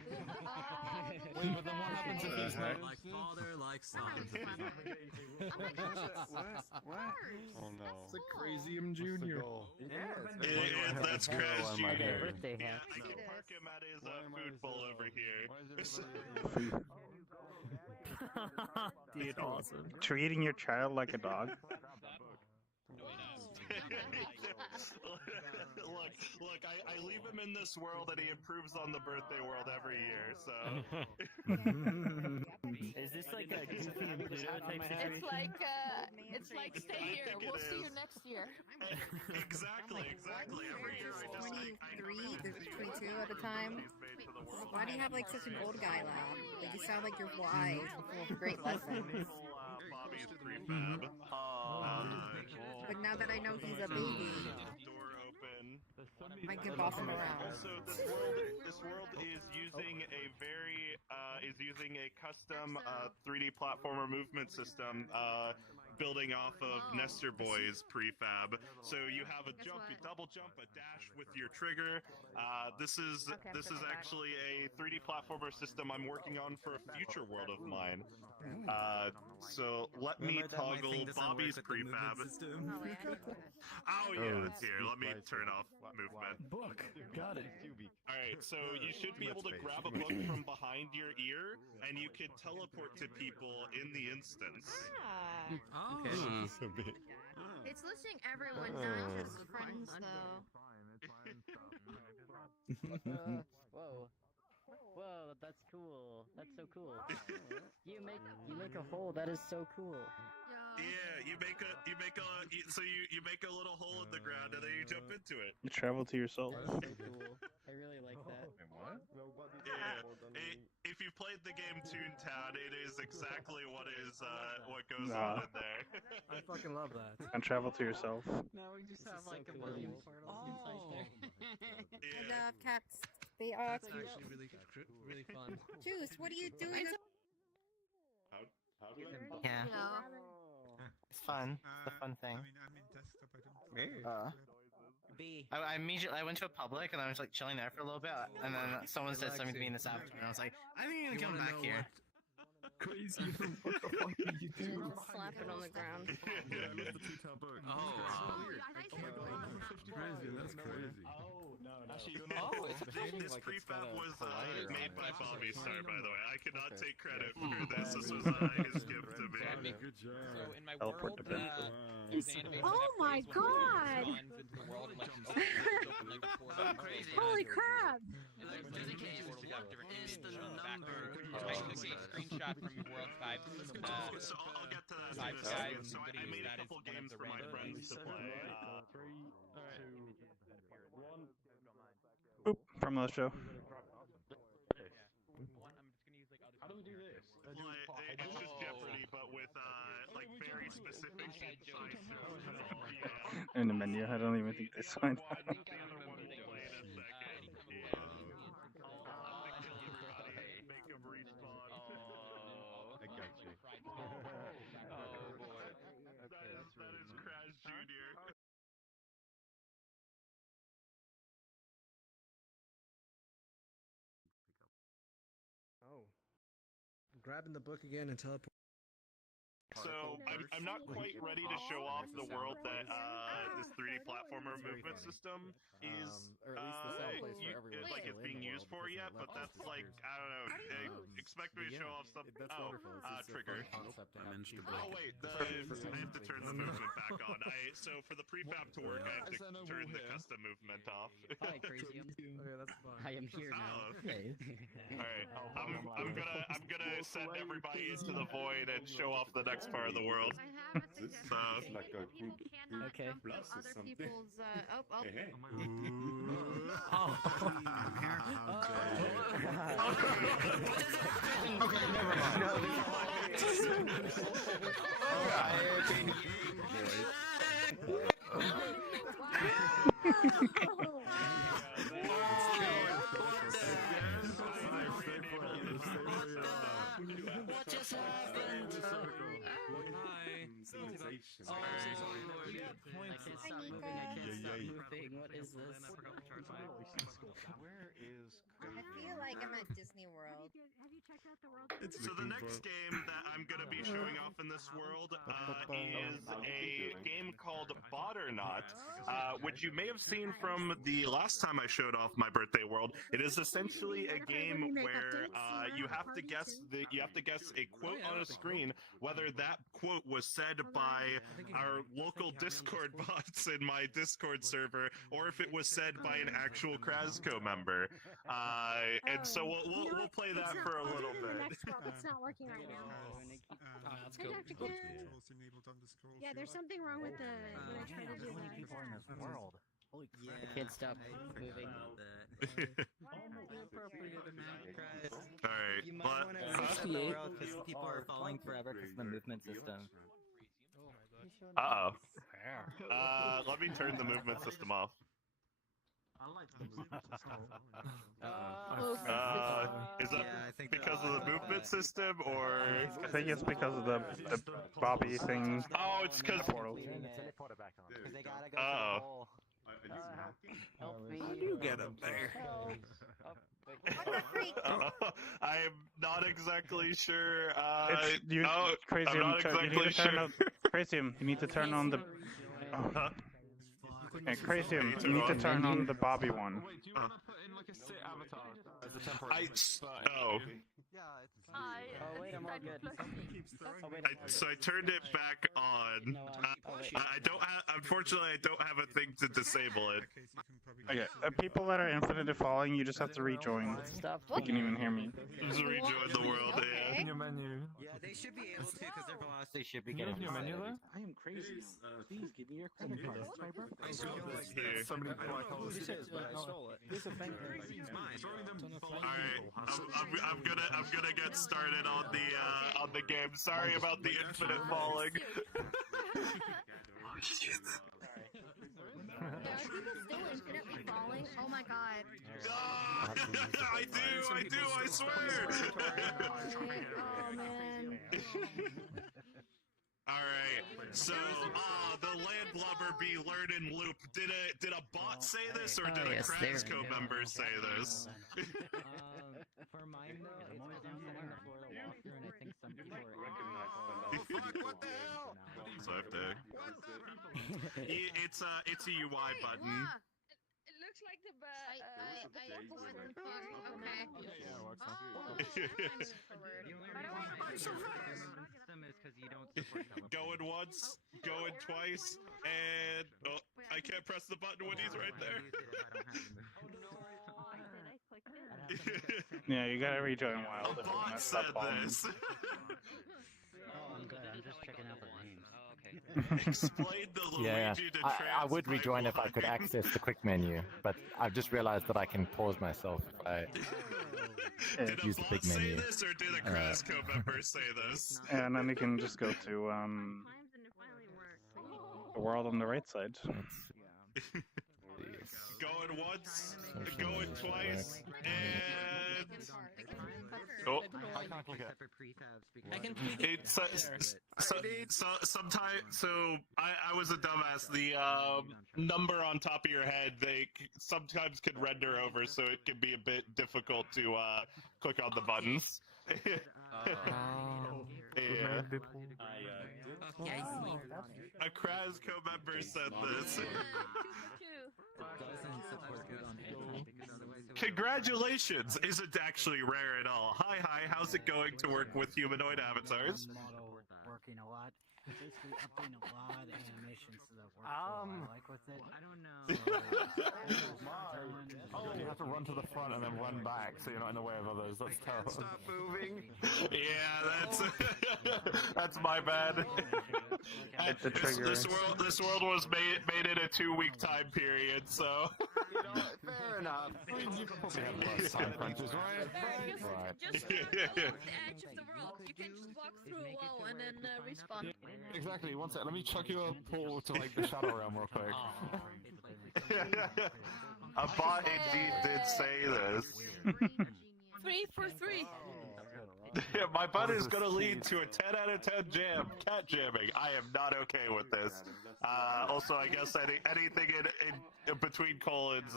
Wait, but then what happens if he's not? Like father, like son. What? Oh no. It's a Crasium Junior. That's Crash Jr. Okay, birthday hat. I can park him at his food bowl over here. Dude, awesome. Treating your child like a dog? Look, I leave him in this world and he improves on the birthday world every year, so... Is this like a Goofy and Pluto type situation? It's like stay here. We'll see you next year. Exactly. Every year I just... 23, 22 at a time. Why do you have like such an old guy laugh? Like you sound like you're wise and full of great lessons. Bobby's prefab. But now that I know he's a baby, Door open. I can boss him around. Also, this world is using a custom 3D platformer movement system building off of Nestor Boy's prefab. So you have a jump, a double jump, a dash with your trigger. This is actually a 3D platformer system I'm working on for a future world of mine. So let me toggle Bobby's prefab. Oh yeah, here. Let me turn off movement. Book. Got it. Alright, so you should be able to grab a book from behind your ear, and you can teleport to people in the instance. It's listing everyone down as friends though. Whoa, that's cool. That's so cool. You make a hole. That is so cool. Yeah, you make a little hole in the ground and then you jump into it. You travel to your soul. That's so cool. I really like that. What? Yeah. If you played the game Toontown, it is exactly what goes on in there. I fucking love that. And travel to yourself. Now we just have like a million portals inside there. I love cats. They are It's actually really fun. Juice, what are you doing? How do I? Yeah. No. It's fun. It's a fun thing. I'm in desktop, I don't. I immediately went to a public and I was like chilling there for a little bit, and then someone said something to me in this afternoon. And I was like, I think I'm gonna come back here. Crazy. What the fuck did you do? Slap it on the ground. Yeah, I love the two-top boat. Oh, wow. Crazy, that's crazy. This prefab was made by Bobby Star, by the way. I cannot take credit for this. This was his gift to me. Good job. So in my Teleport to world, Benfield. there's animation Oh that my plays where God! it runs into the world and like open like a portal. Crazy. Holy crap! And like Just in different case, portals have different is images the on the number. background. I took a screenshot from World 5. So I'll get to that in Five a guys, second. So I made a that is couple one of games the for my random friends to play. Boop, from the show. How do we do this? It's just Jeopardy, but with like very specific size shows. In the menu, I don't even think they signed up. I got you. That is Crash Jr. grabbing the book again and teleporting. So I'm not quite ready to show off the world that this 3D platformer movement system is like it's being used for yet, but that's like I don't know. Expect me to show off some. Trigger. Oh wait, I have to turn the movement back on. So for the prefab to work, I have to turn the custom movement off. Hi, Crazy. Okay, that's fine. I am here now. All right, I'm gonna send everybody into the void and show off the next part of the world. It's like a group Okay. Other people's, Okay, never mind. What just happened? Oh, Lord. I can't stop moving. I can't stop moving. What is this? Where is I feel like I'm at Disney World. Have you checked out the world? So the next game that I'm going to be showing off in this world is a game called Bot or Not, which you may have seen from the last time I showed off my birthday world. It is essentially a game where you have to guess a quote on a screen, whether that quote was said by our local Discord bots in my Discord server, or if it was said by an actual Krasco member. And so we'll play that for a little bit. It's not working right now. That's cool. Yeah, there's something wrong with the when I try to do that. World. Holy crap. I can't stop moving. Alright, You might want to reset the world because people are falling forever because of the movement system. Uh-oh. Let me turn the movement system off. Is that because of the movement system, or? I think it's because of the Bobby thing. Oh, it's because. Oh. Help me. You get up there. I am not exactly sure. Crazium, Crazium, you need to turn on the. Hey, Crazium, you need to turn on the Bobby one. Oh wait, I'm all good. So I turned it back on. I don't have. Unfortunately, I don't have a thing to disable it. Okay, people that are infinitely falling, you just have to rejoin. You can even hear me. Just rejoin the world, yeah. In your menu. Yeah, they should be able to because their velocity should be Can you getting open your menu there? I am crazy. Please give me your credit card. It's my birthday. Here. Somebody Alright, I'm gonna get started on the game. Sorry about the infinite falling. There are people still infinitely falling. Oh my god. I do, I swear. Oh man. Alright, so, the Landlubber be learning loop. Did a bot say this, or did a Krasco member say this? For mine though, it's because I'm sitting on the floor to walk through, and I think some people are What the hell? So I have to... It's a UI button. It looks like the Going once, going twice, and I can't press the button when he's right there. Yeah, you gotta rejoin Wild. A bot said this. Oh, I'm good. I'm just checking out the names. Explain the Luigi to I would rejoin if I could access the quick menu, but I've just realized that I can pause myself if I use the big menu. Did a bot say this, or did a Krasco member say this? And then you can just go to the world on the right side. Going once, going twice, and... Oh, trying to click it. I can tweak it. So I was a dumbass. The number on top of your head, they sometimes can render over, so it can be a bit difficult to click on the buttons. Yeah. Okay, I see. A Krasco member said this. Congratulations! Isn't actually rare at all. Hi, how's it going to work with humanoid avatars? Working a lot. Basically updating a lot of animations to the workflow. Like with it, I don't know. You have to run to the front and then run back, so you're not in the way of others. That's terrible. Stop moving. Yeah, that's my bad. It's a trigger. This world was made in a 2-week time period, so. Fair enough. You probably have less time crunches, right? Just go to the edge of the world. You can just walk through a wall and then respawn. Exactly. One sec. Let me chuck you a portal to like the Shadow Realm real quick. A bot indeed did say this. 3 for 3. Yeah, my butt is gonna lead to a 10 out of 10 jam. Cat jamming. I am not okay with this. Also, I guess anything in between colons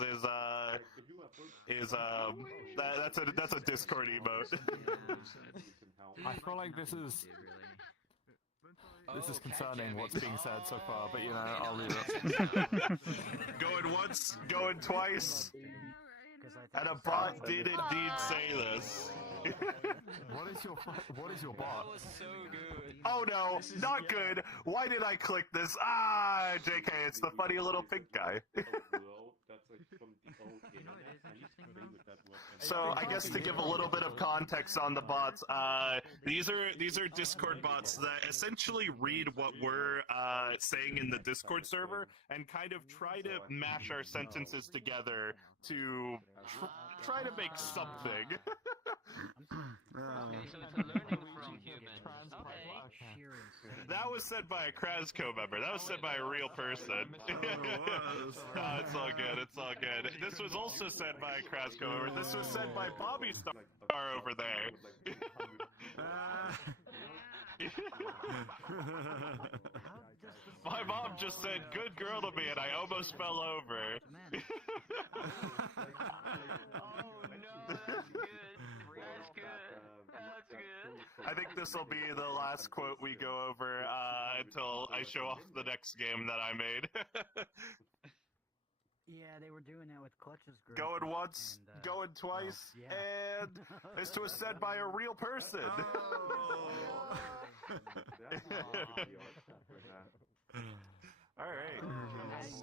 that's a Discord emote. I feel like this is concerning what's being said so far, but you know, I'll leave it. Going once, going twice. And a bot did indeed say this. What is your bot? That was so good. Oh no, not good. Why did I click this? JK, it's the funny little pink guy. So I guess to give a little bit of context on the bots, these are Discord bots that essentially read what we're saying in the Discord server and kind of try to mash our sentences together to try to make something. Okay, so it's a learning from humans. Okay. That was said by a Krasco member. That was said by a real person. It's all good. It's all good. This was also said by a Krasco member. This was said by Bobby Star over there. My mom just said, "Good girl" to me, and I almost fell over. I think this will be the last quote we go over until I show off the next game that I made. Yeah, they were doing that with Clutch's group. Going once, and, going twice, and this was said by a real person. Alright. That's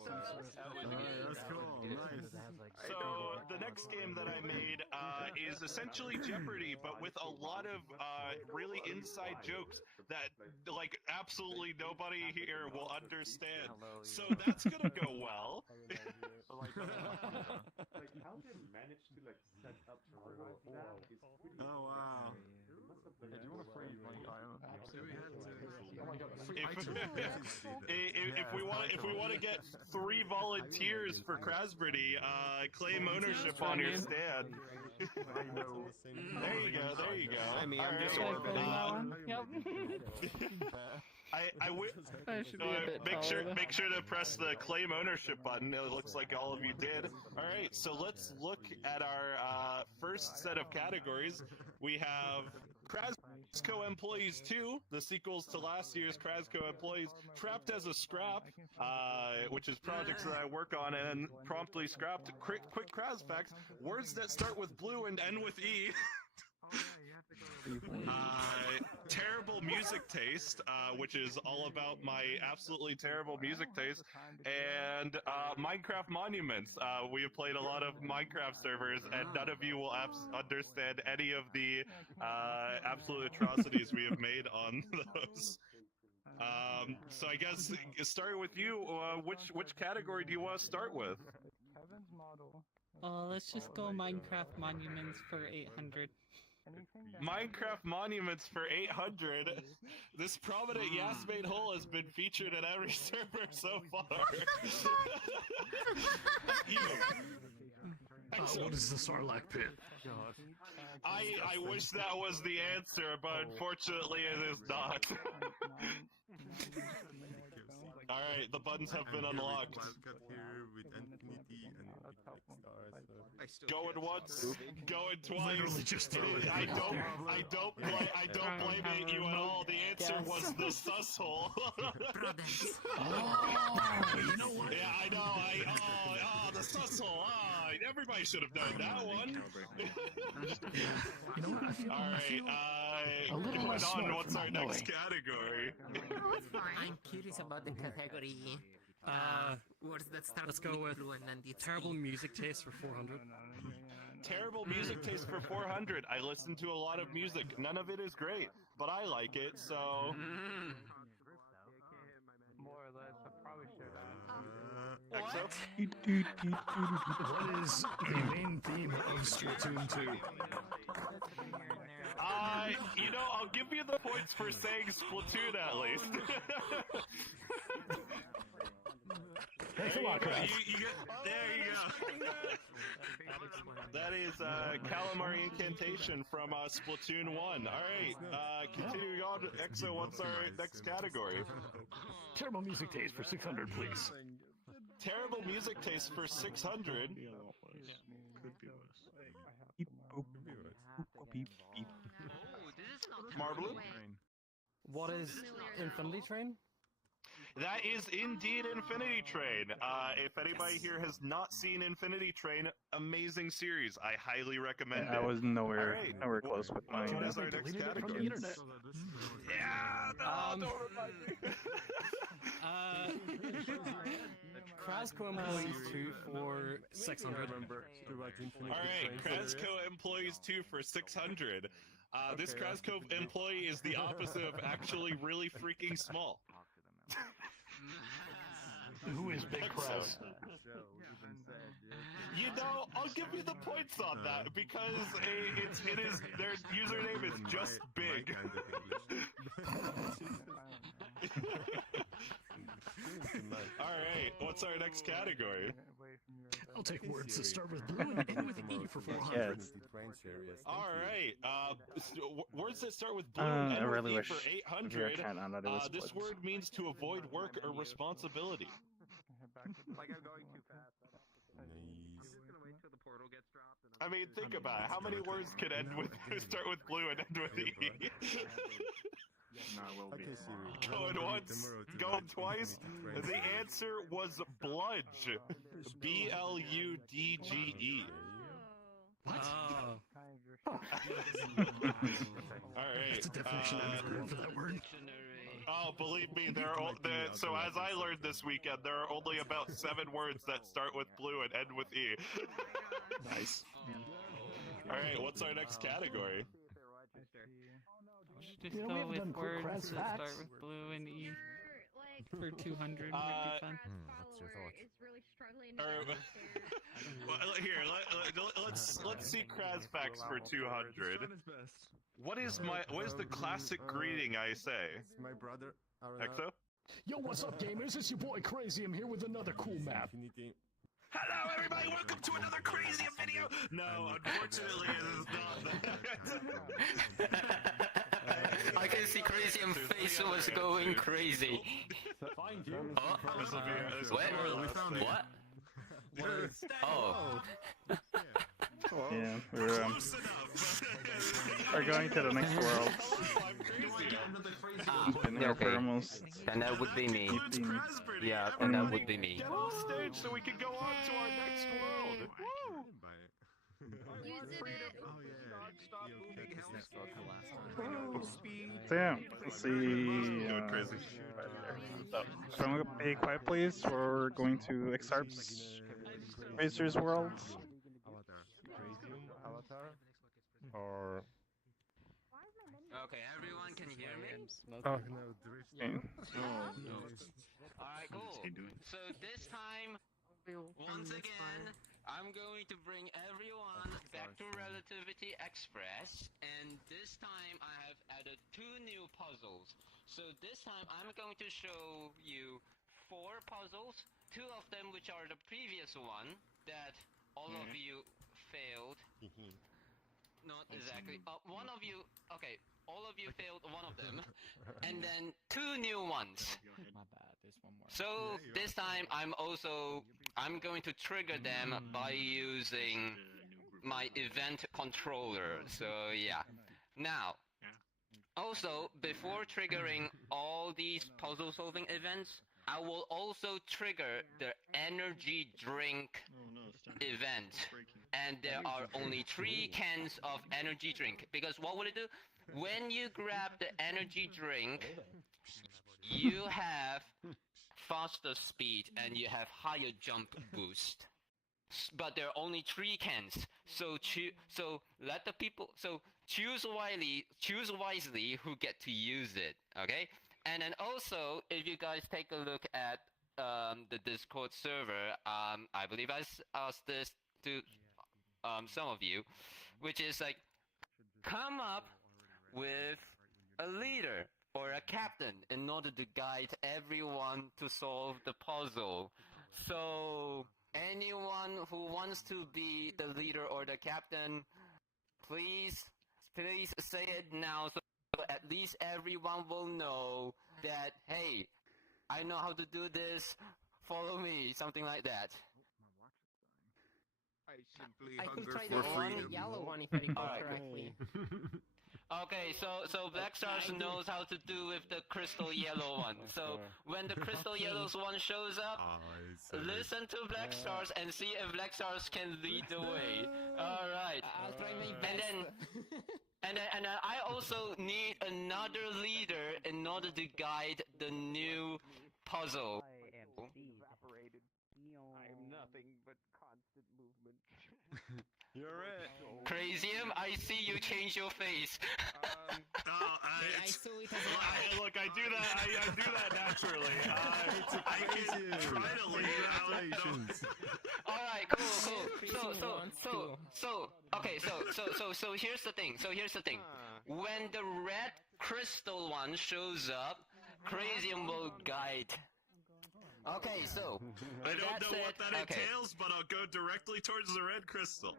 cool. Nice. So, the next game that I made is essentially Jeopardy, but with a lot of really inside jokes that, like, absolutely nobody here will understand. So that's gonna go well. How did you manage to like set up the robot like that? Oh wow. Do you want to free if we want to get 3 volunteers for Krasberty, claim ownership on your stand. There you go. I mean, I'm just orbiting. Make sure to press the claim ownership button. It looks like all of you did. All right, so let's look at our first set of categories. We have Krasco Employees 2, the sequels to last year's Krasco Employees, Trapped as a Scrap, which is projects that I work on and promptly scrapped. Quick Kraz facts: words that start with blue and end with E. Terrible music taste, which is all about my absolutely terrible music taste, and Minecraft Monuments. We have played a lot of Minecraft servers, and none of you will understand any of the absolute atrocities we have made on those. So I guess starting with you, which category do you want to start with? Let's just go Minecraft Monuments for 800. Minecraft Monuments for 800. This prominent Yas-made hole has been featured at every server so far. What is the Sarlacc pit? I wish that was the answer, but unfortunately it is not. Alright, the buttons have been unlocked. Going once, going twice. I don't blame you at all. The answer was the sus hole. Yeah, I know. The sus hole. Everybody should have done that one. Alright, going on. What's our next category? I'm curious about the category. Words that start Let's go with blue and then the terrible music taste for 400. Terrible music taste for 400. I listen to a lot of music. None of it is great, but I like it, so... More or less, I probably should What is the main theme of Splatoon 2? I'll give you the points for saying Splatoon at least. Hey, come on, Chris. There you go. That is Calamari Incantation from Splatoon 1. Alright, continuing on, EXO, what's our next category? Terrible music taste for 600, please. Terrible music taste for 600? Marblue? What is Infinity Train? That is indeed Infinity Train. If anybody here has not seen Infinity Train, amazing series. I highly recommend it. I was nowhere close with mine. What is our next category? Yeah, don't remind me. Krasco Employees 2 for 600. Alright, Krasco Employees 2 for 600. This Krasco employee is the opposite of actually really freaking small. Who is Big Kraz? I'll give you the points on that because it is their username is just big. Alright, what's our next category? I'll take words that start with blue and end with E for 400. Alright, words that start with blue and end with E for 800. This word means to avoid work or responsibility. Like I'm going too fast. I mean, think about it. How many words can start with blue and end with E? Going once, going twice. The answer was bludge. B-L-U-D-G-E. What? Alright. That's a definition I've never heard for that word. Oh, believe me, so as I learned this weekend, there are only about 7 words that start with blue and end with E. Nice. Alright, what's our next category? Just go with words that start with blue and E for 200 would be fun. What's your thought? Let's see Krasfax for 200. What is the classic greeting I say? My brother. EXO? Yo, what's up, gamers? It's your boy Crazy. I'm here with another cool map. Hello, everybody! Welcome to another crazy video. No, unfortunately, it is not. I can see Crazy and face was going crazy. What? Oh. Yeah, we're going to the next world. Been here for almost. And that would be me. Yeah, and that would be me. Get off stage so we can go on to our next world. So yeah, let's see. So I'm gonna be quiet, please. We're going to Exarp's Razor's world. Or Okay, everyone can hear me? Oh, Alright, cool. So this time, once again, I'm going to bring everyone back to Relativity Express, and this time I have added 2 new puzzles. So this time I'm going to show you 4 puzzles, 2 of them which are the previous one that all of you failed. Not exactly. One of you. Okay, all of you failed one of them, and then 2 new ones. My bad. There's one more. So this time I'm going to trigger them by using my event controller. So yeah. Now, also before triggering all these puzzle solving events, I will also trigger the energy drink event. And there are only 3 cans of energy drink. Because what will it do? When you grab the energy drink, you have faster speed and you have higher jump boost. But there are only 3 cans. So let the people choose wisely who get to use it. Okay? And then also, if you guys take a look at the Discord server, I believe I asked this to some of you, which is like, come up with a leader or a captain in order to guide everyone to solve the puzzle. So anyone who wants to be the leader or the captain, please say it now, so at least everyone will know that, hey, I know how to do this, follow me, something like that. I could try the yellow one if I recall correctly. Okay, so Black Stars knows how to do with the crystal yellow one. So when the crystal yellow one shows up, listen to Black Stars and see if Black Stars can lead the way. All right. I'll try my best. And then I also need another leader in order to guide the new puzzle. I'm nothing but constant movement. You're it. Crazium, I see you change your face. I saw it as well. Look, I do that naturally. I can try to leave out. All right, cool. So here's the thing. When the red crystal one shows up, Crazium will guide. Okay, so I don't know what that entails, but I'll go directly towards the red crystal.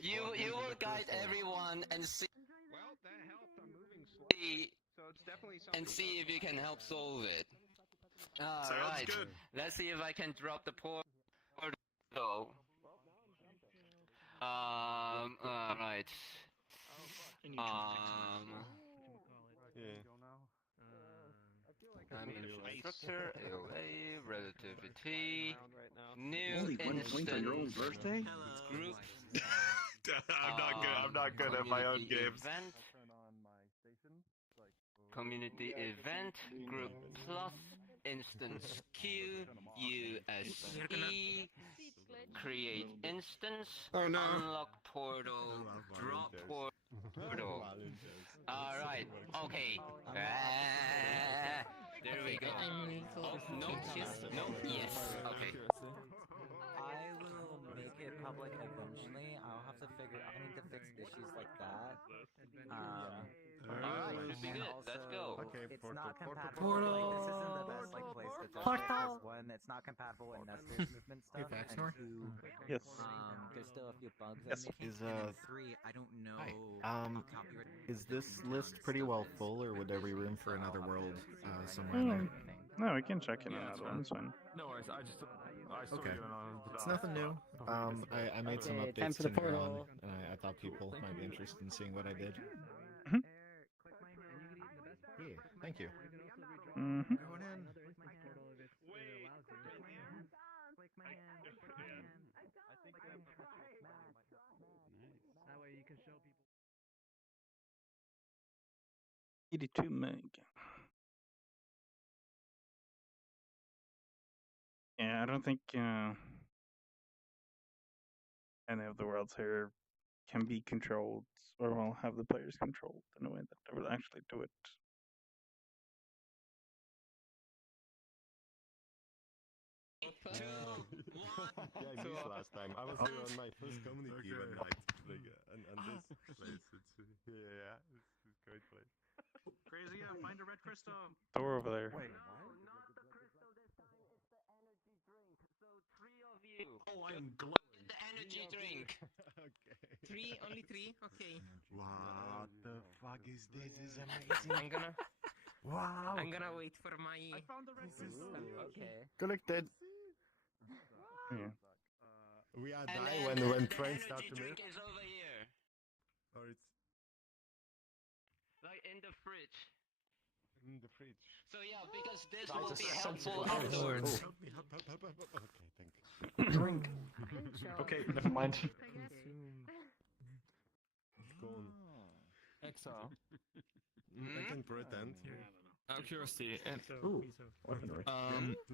You will guide everyone and see. Well, that helped. I'm moving slowly, so it's definitely something. And see if you can help solve it. Sounds Alright, good. let's see if I can drop the portal. Alright. I'm infrastructure, AOA, relativity, new instant group. I'm not good at my own games. Event, community event, group plus, instance queue, USE, create instance, unlock portal, drop portal. Alright, okay. There we go. Oh, no, yes, okay. I will make it public eventually. I'll have to I need to fix issues like that. Alright, should be good. Let's go. Okay, it's not compatible. Like, this isn't the best place to test it, because one, it's not compatible with Nestor's movement stuff, and two, yes. There's still a few bugs. Yes. And then three, I don't know. Is this list pretty well full, or would there be room for another world somewhere in there? No, we can check in another one. It's fine. No worries. I still Okay. get It's nothing new. I made some Okay, updates time for the to Neuron, portal. and I thought people might be interested in seeing what I did. Yeah, thank you. Mm-hmm. That way you can show people. 82 meg. Yeah, I don't think any of the worlds here can be controlled, or will have the players controlled in a way that they will actually do it. Yeah, I missed last time. I was here on my first community one night, and this place, it's a great place. Crazy, find a red crystal. Door over there. Wait, Not the crystal this time, it's the energy drink. So 3 of you. Oh, I am glowing. The energy drink. Three, only three. Okay. What the fuck is this? This is amazing. I'm gonna. Wow. I'm gonna wait for my. I found the red crystal. Okay. Collected. Yeah. We are And die then when the trains energy start to drink move. is over here. Or it's Like in the fridge. in the fridge. So yeah, because this Guys, will a be helpful sensible afterwards. Help me, help, help. Okay, thank you. Drink. Okay, never mind. It's gone. XR. I can pretend. Out of curiosity, in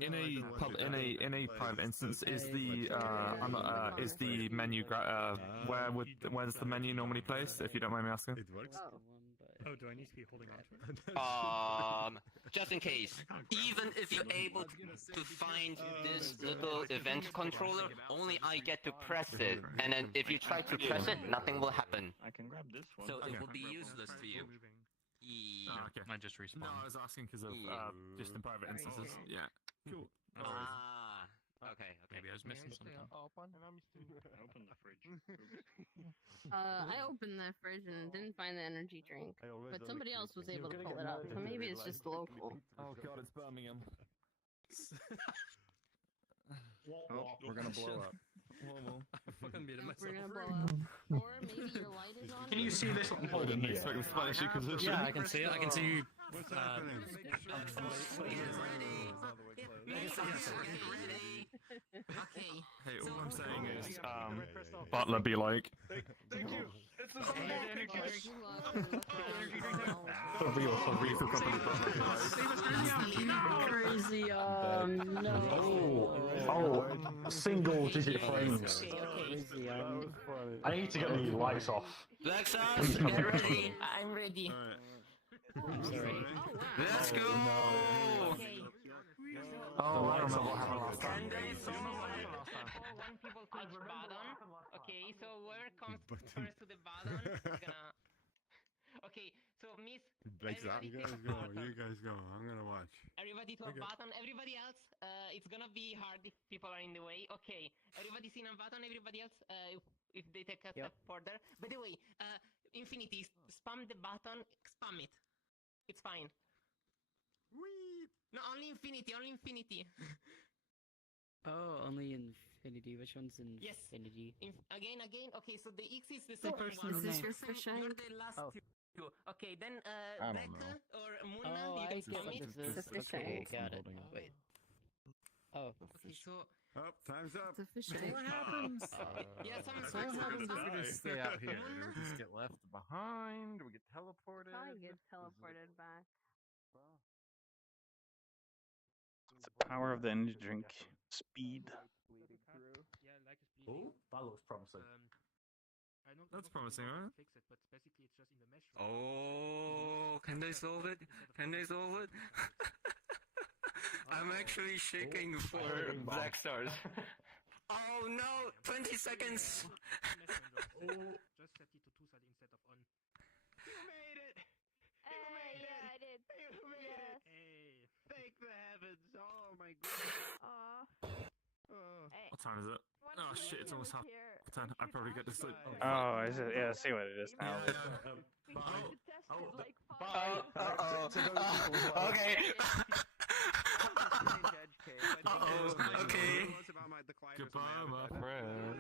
in a private instance, is the menu where's the menu normally placed? If you don't mind me asking. It works. Oh, do I need to be holding on to it? Just in case, even if you're able to find this little event controller, only I get to press it, and then if you try to press it, nothing will happen. I can grab this one. So it will be useless to you. Okay. I just respawned. No, I was asking because of just in private instances. Yeah. Cool. Okay. Maybe I was missing something. Open the fridge. I opened that fridge and didn't find the energy drink, but somebody else was able to pull it up, so maybe it's just local. Oh god, it's Birmingham. Oh, we're gonna blow up. Fucking beat We're gonna blow up. Or maybe your light is on. Can you see this? I didn't expect the Spanish Inquisition. Yeah, I can see it. I can see. What's happening? Okay. Hey, all I'm saying is, Butler be like. Thank you. It's a energy drink. For real, for real. Crazy, no. Oh, single digit frames. I need to get the lights off. Black sauce, get ready. I'm ready. Let's go. Oh, I remember what happened last time. When people touch button. Okay, so whoever comes first to the button is gonna. Okay, so Miss. You guys go. I'm gonna watch. Everybody to a button. Everybody else, it's gonna be hard if people are in the way. Okay, everybody seen a button. Everybody else, if they take a step further. By the way, Infinity, spam the button. Spam it. It's fine. Whee! No, only Infinity. Only Infinity. Oh, only Infinity. Which one's Infinity? Again. Okay, so the X is the The second first one. is this your fish You're egg? the last two. Okay, then I don't Becca know. or Muna, you can spam it. Okay, got it. Wait. Oh. Okay, so. Oh, time's up. It's a fish egg. What happens? Yeah, some So what happens if we just stay out here? Do we just get left behind? Do we get teleported? I get teleported back. It's the power of the energy drink. Speed. Oh, that looks promising. That's promising, right? Oh, can they solve it? Can they solve it? I'm actually shaking for black stars. Oh no! 20 seconds! Just set it to two-side instead of on. You made it! You made it! I did. You made it! Hey, thank the heavens! Oh my goodness! What time is it? Oh shit, it's almost half 10. I probably get to sleep. Oh, is it? Yeah, I see what it is now. Okay. Okay. Goodbye, my friend.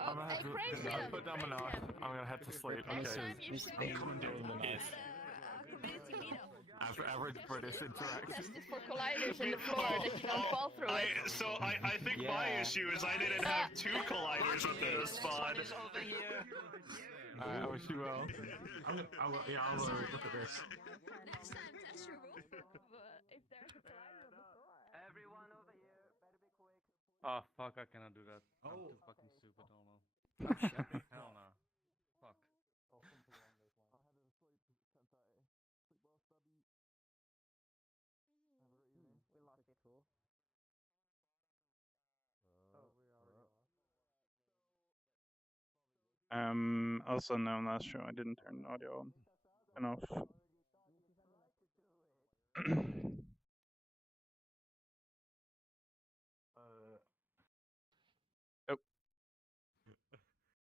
I'm gonna have to put down my knife. I'm gonna head to sleep. Okay. Average British interaction. Justice for colliders in the floor that you don't fall through it. So I think my issue is I didn't have two colliders within a spawn. I wish you well. I'll look at this. Next time, test your rule. But if there's a collider on the floor. Everyone over here, better be quick. Oh fuck, I cannot do that. I'm too fucking stupid, Hell no. Fuck. Also, no, I'm not sure. I didn't turn the audio on enough.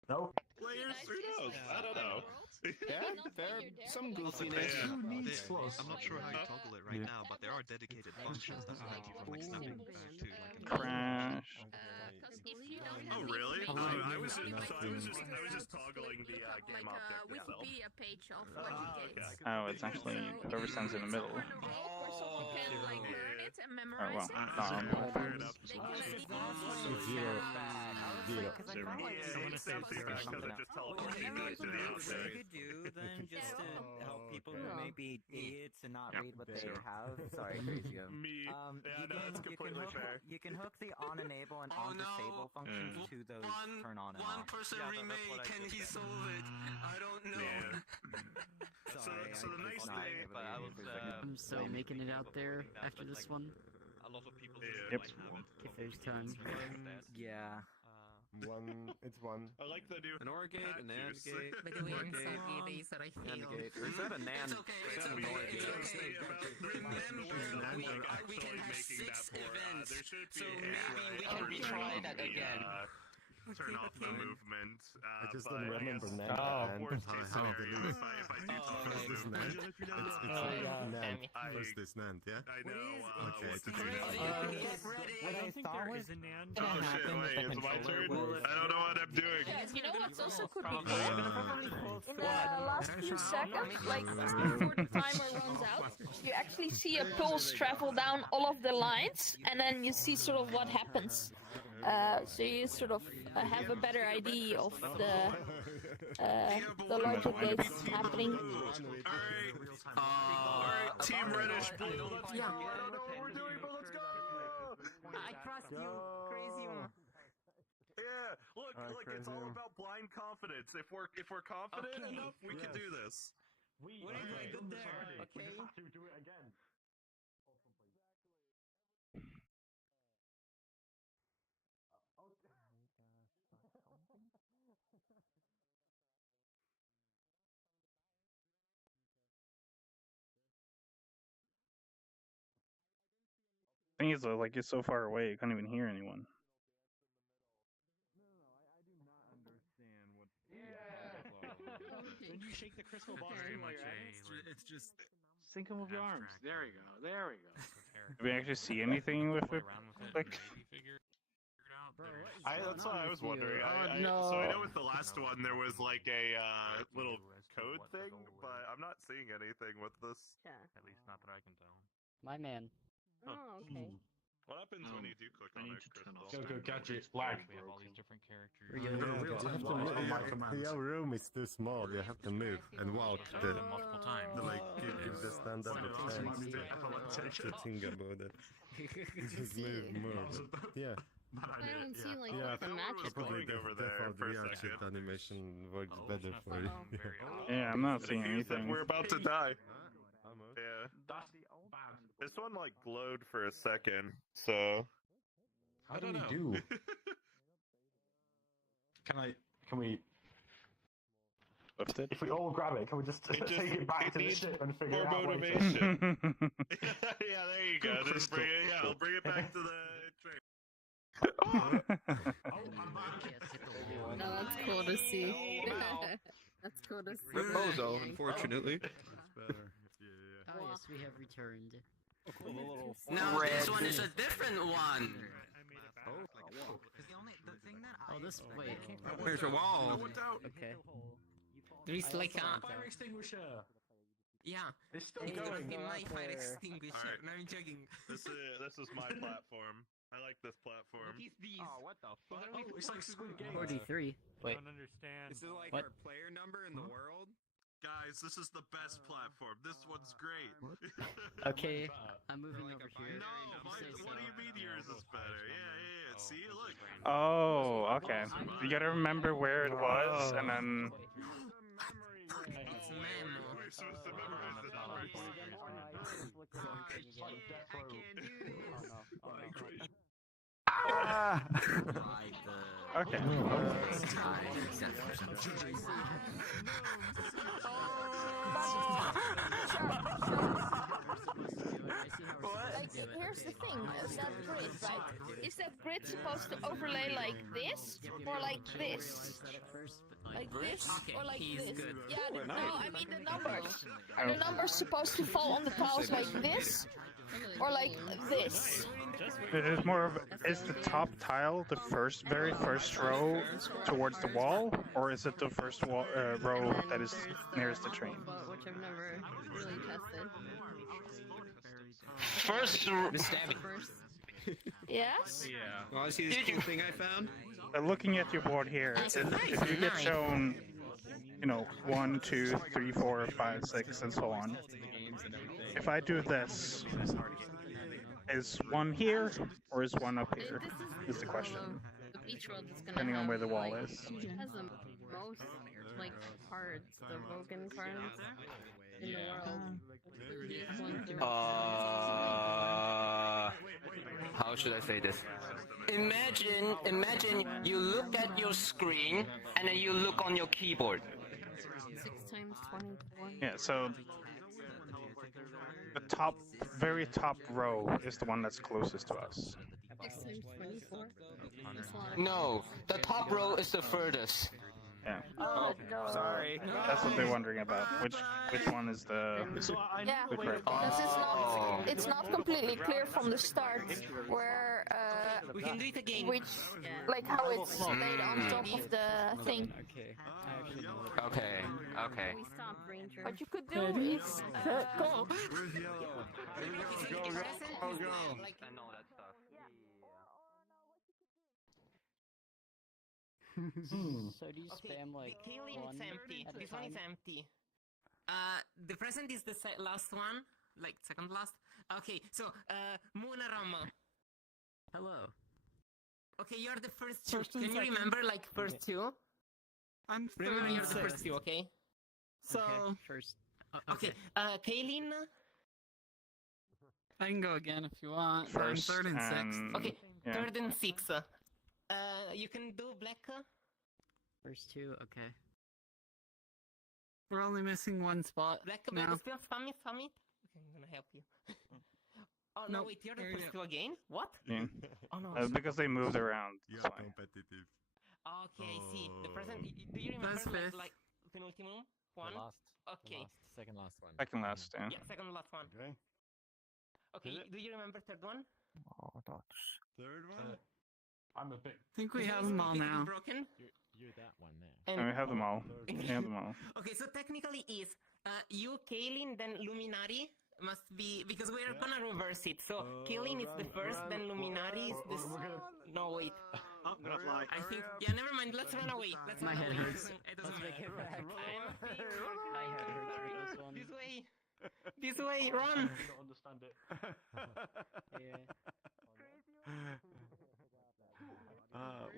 Nope. Players, who knows? I don't know. There are some goofiness. I'm not sure how you toggle it right now, but there are dedicated functions that prevent you from like snapping to like an Crash. Oh really? I was just toggling the game object itself. Wikipedia page of what you get. Oh, it's actually whoever stands in the middle. Where someone can like learn it and Oh memorize well, it. not on Fair enough. What you could do then, just to help people who may be idiots and not read what they have. Sorry, crazy. You can hook the on enable and on disable functions to those turn on and off. One person remade, can he solve it? I don't know. So the nice thing, I'm so making it out there after this one. A lot of people. Yep. If there's time. Yeah. It's one. I like the new an OR gate, an AND gate. By the way, I'm sorry, that I failed. Or is that a NAND? It's okay, it's okay, it's okay. Remember, we can have 6 events, so maybe we can retry that again. Turn off the movement. I just don't remember If NAND. I do first movement, First is NAND, yeah? I know Okay, what to do. What I thought was Oh shit, wait, it's my turn? I don't know what I'm doing. You know what's also could be good? In the last few seconds, like just before the timer runs out, you actually see a pulse travel down all of the lines, and then you see sort of what happens. So you sort of have a better idea of the logic that's happening. Alright, Team Reddish Blue. Yeah. I don't know what we're doing, but let's go! I trust you, crazy one. Yeah, look, it's all about blind confidence. If we're confident enough, we can do this. What are you doing good there? Okay. To do it again. Thing is though, like it's so far away, you can't even hear anyone. When you shake the crystal ball too much, it's just Sync them with your arms. There we go. There we go. Do we actually see anything with it? Like, That's what I was wondering. no. So I know with the last one there was like a little code thing, but I'm not seeing anything with this. Yeah. At least not that I can tell. My man. Oh, okay. What happens when you do click on a crystal? Go catch it. Flag. We have all these different characters. You have to move. Your room is too small. You have to move and walk the multiple times. like give the stand up to think about it. Just move. Yeah. I haven't seen like Yeah, the magic. probably over the there default for a VRChat second. animation works better for you. yeah, I'm not seeing Excuse them, anything. we're about to die. Yeah. This one like glowed for a second, so. How do we do? Can we? Lift it? If we all grab it, can we just take it back to the ship and figure More out what it is? motivation. Yeah, there you go. Just bring it. Yeah, I'll bring it back to the train. No, that's cool to see. That's cool to see. Reposo, unfortunately. Oh yes, we have returned. No, this one is a different one. Oh, this wait. There's a wall. Okay. There's like a Fire extinguisher. yeah. It's still It's gonna going. be my fire extinguisher. Alright. No, I'm joking. This is my platform. I like this platform. What is this? Oh, what the fuck? Oh, it's like Squid Game. 43. Wait. don't understand. This is like What? our player number in the world. Guys, this is the best platform. This one's great. Okay, I'm moving over here. No, what do you mean yours is better? Yeah. See, look. Oh, okay. You gotta remember where it was, and then. It's Memo. We're supposed to memorize the numbers. Okay. Like, here's the thing, that grid, right? Is that grid supposed to overlay like this, or like this? Like this, or like this? Yeah, no, I mean the numbers. Are the numbers supposed to fall on the tiles like this, or like this? It's more of, is the top tile the very first row towards the wall, or is it the first row that is nearest the train? Which I've never really tested. First, Yes? Yeah. Well, see this cool thing I found? Looking at your board here, if you get shown, 1, 2, 3, 4, 5, 6, and so on. If I do this, is one here or is one up here? Is the question. The beach world is gonna Depending on where the wall is. It has the most, like, cards, the Vogan cards in the world. How should I say this? Imagine you look at your screen and then you look on your keyboard. 6 times 24. Yeah, so the very top row is the one that's closest to us. 6 times 24? No, the top row is the furthest. Yeah. Oh, no. Sorry. That's what they're wondering about. Which one is the correct one? Because it's not completely clear from the start where we can do it again. Which, like, how it's laid on top of the thing. Okay. What you could do is go. So do you spam like Kaylin, one it's empty. at a This one is time? empty. The present is the last one, like second last. Okay, so Munarama. Hello. Okay, you're the first two. First and Can you second. remember like first two? I'm Remember third and you're the first sixth. two, okay? So first. okay, Kaylin. I can go again if you want. First I'm third and sixth. and- Okay, yeah. third and sixth. You can do black. First two, okay. We're only missing one spot Black, now. spam it. Okay, I'm gonna help you. Oh no, Nope, wait, you're the there you first go. two again? What? Yeah. Oh no. Because they moved around. You that's are why. competitive. Okay, I see. The present. Do you remember That's fifth. like penultimum one? Okay. Second last one. Second last, yeah. Yeah, second last one. Okay. Okay, do you remember third one? Third one? I'm a bit. I think we have them all now. Broken. You're that one there. And we have them all. We have them all. Okay, so technically is you, Kaylin, then Luminari must be because we're gonna reverse it. So Kaylin is the first, then Luminari is this. No wait. I think never mind. Let's run away. Let's My run head away. hurts. It doesn't Let's make matter. it back. I'm My head hurts with this one. This way. This way. Run. I don't understand it. Yeah.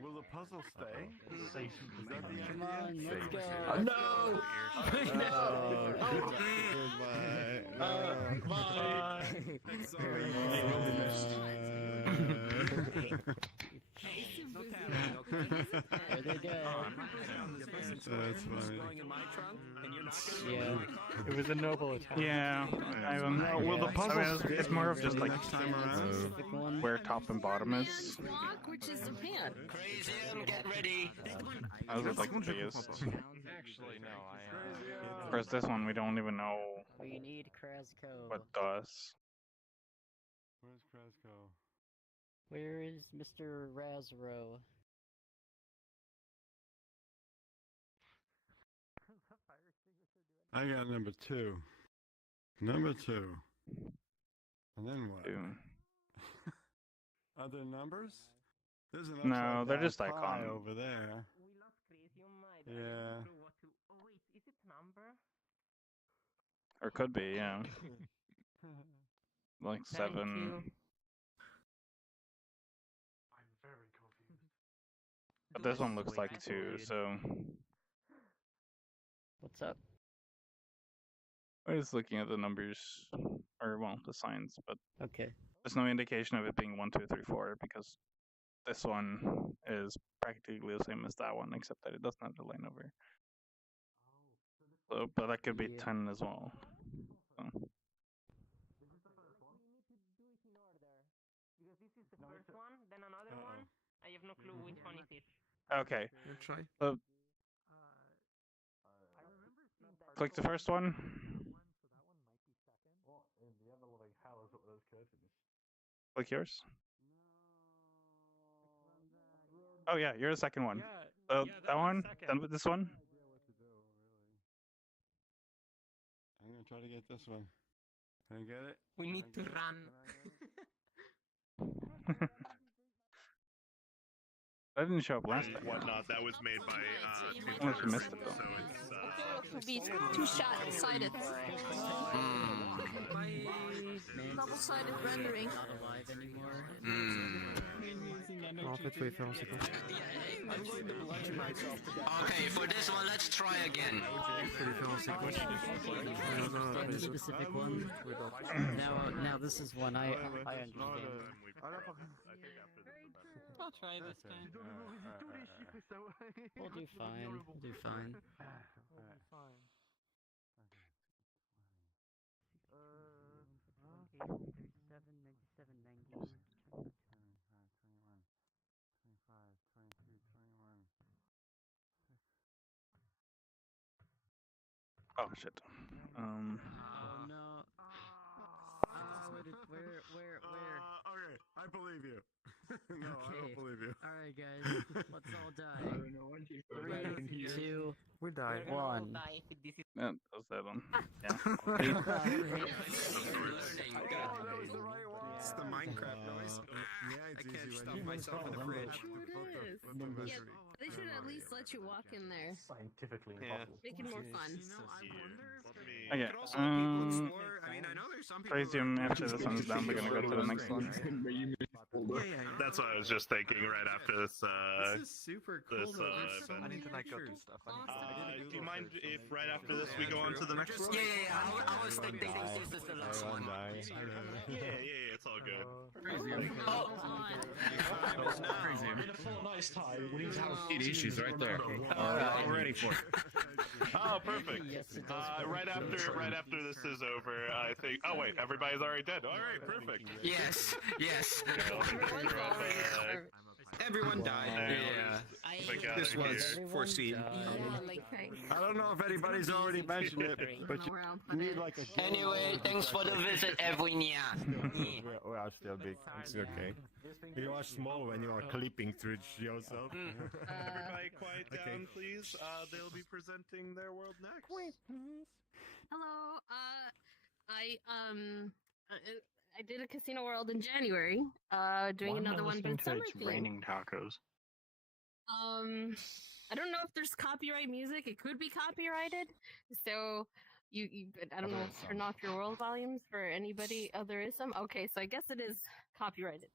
Will the puzzle stay? Is that the Come idea? on, let's go. No! No! There they go. That's funny. Yeah. It was a noble attack. Yeah, I don't know. Will the puzzle it's more of just like time around? where top and bottom is. Block, which is Japan. Get ready. I was like biggest. Actually, no, Whereas this one, we don't even know We need Krasco. what does. Where's Krasco? Where is Mr. Razro? I got number 2. Number 2. And then what? Other numbers? There's an No, upside they're down just pie icon. over there. We lost Crasium. Yeah. Oh wait, is it number? Or could be, yeah. Like 7. I'm very confused. But this one looks like 2, so. What's up? I'm just looking at the numbers, or well, the signs, but Okay. there's no indication of it being 1, 2, 3, 4 because this one is practically the same as that one, except that it doesn't have the line over. So, but that could be 10 as well. So. Okay. Try. Click the first one. Click yours. Oh yeah, you're the second one. That one. Done with this one. I'm gonna try to get this one. Can I get it? We need to run. That didn't show up last time. Whatnot. That was made by I must have missed it though. so it's Would be two-sided. Double-sided rendering. En fait, faut les faire en séquence. Okay, for this one, let's try again. Faut les faire en séquence. Find a specific one. Now this is one I understand. I'll try this time. We'll do fine. We'll do fine. Oh shit. Oh no. Where? Okay, I believe you. No, I Okay. don't believe you. Alright guys, let's all die. 3, 2, We died. 1. Yeah, that was that one. Yeah. It's the Minecraft noise. I can't stop myself in the fridge. Yeah, they should at least let you walk in there. Scientifically impossible. Make it more fun. Okay. Trazium, after this one's done, we're gonna go to the next one. That's what I was just thinking right after this. This is super cool. This, There's so event. many pictures. Do you mind if right after this we go on to the next one? Yeah. I was thinking this is the last one. Yeah, it's all good. Nice time. We need to have issues right there. I'm ready for it. Oh, perfect. Right after this is over, I think. Oh wait, everybody's already dead. All right, perfect. Yes. Everyone died. Yeah. This was foreseen. I don't know if anybody's already mentioned it, but you need like a. Anyway, thanks for the visit, everyone. We are still big. It's okay. You are small when you are clipping through yourself. Everybody quiet down, please. They'll be presenting their world next. Hello. I did a Casino World in January. Doing another one, but it's summer themed. Raining tacos. I don't know if there's copyright music. It could be copyrighted. So I don't know if turn off your world volumes for anybody. Oh, there is some. Okay, so I guess it is copyrighted.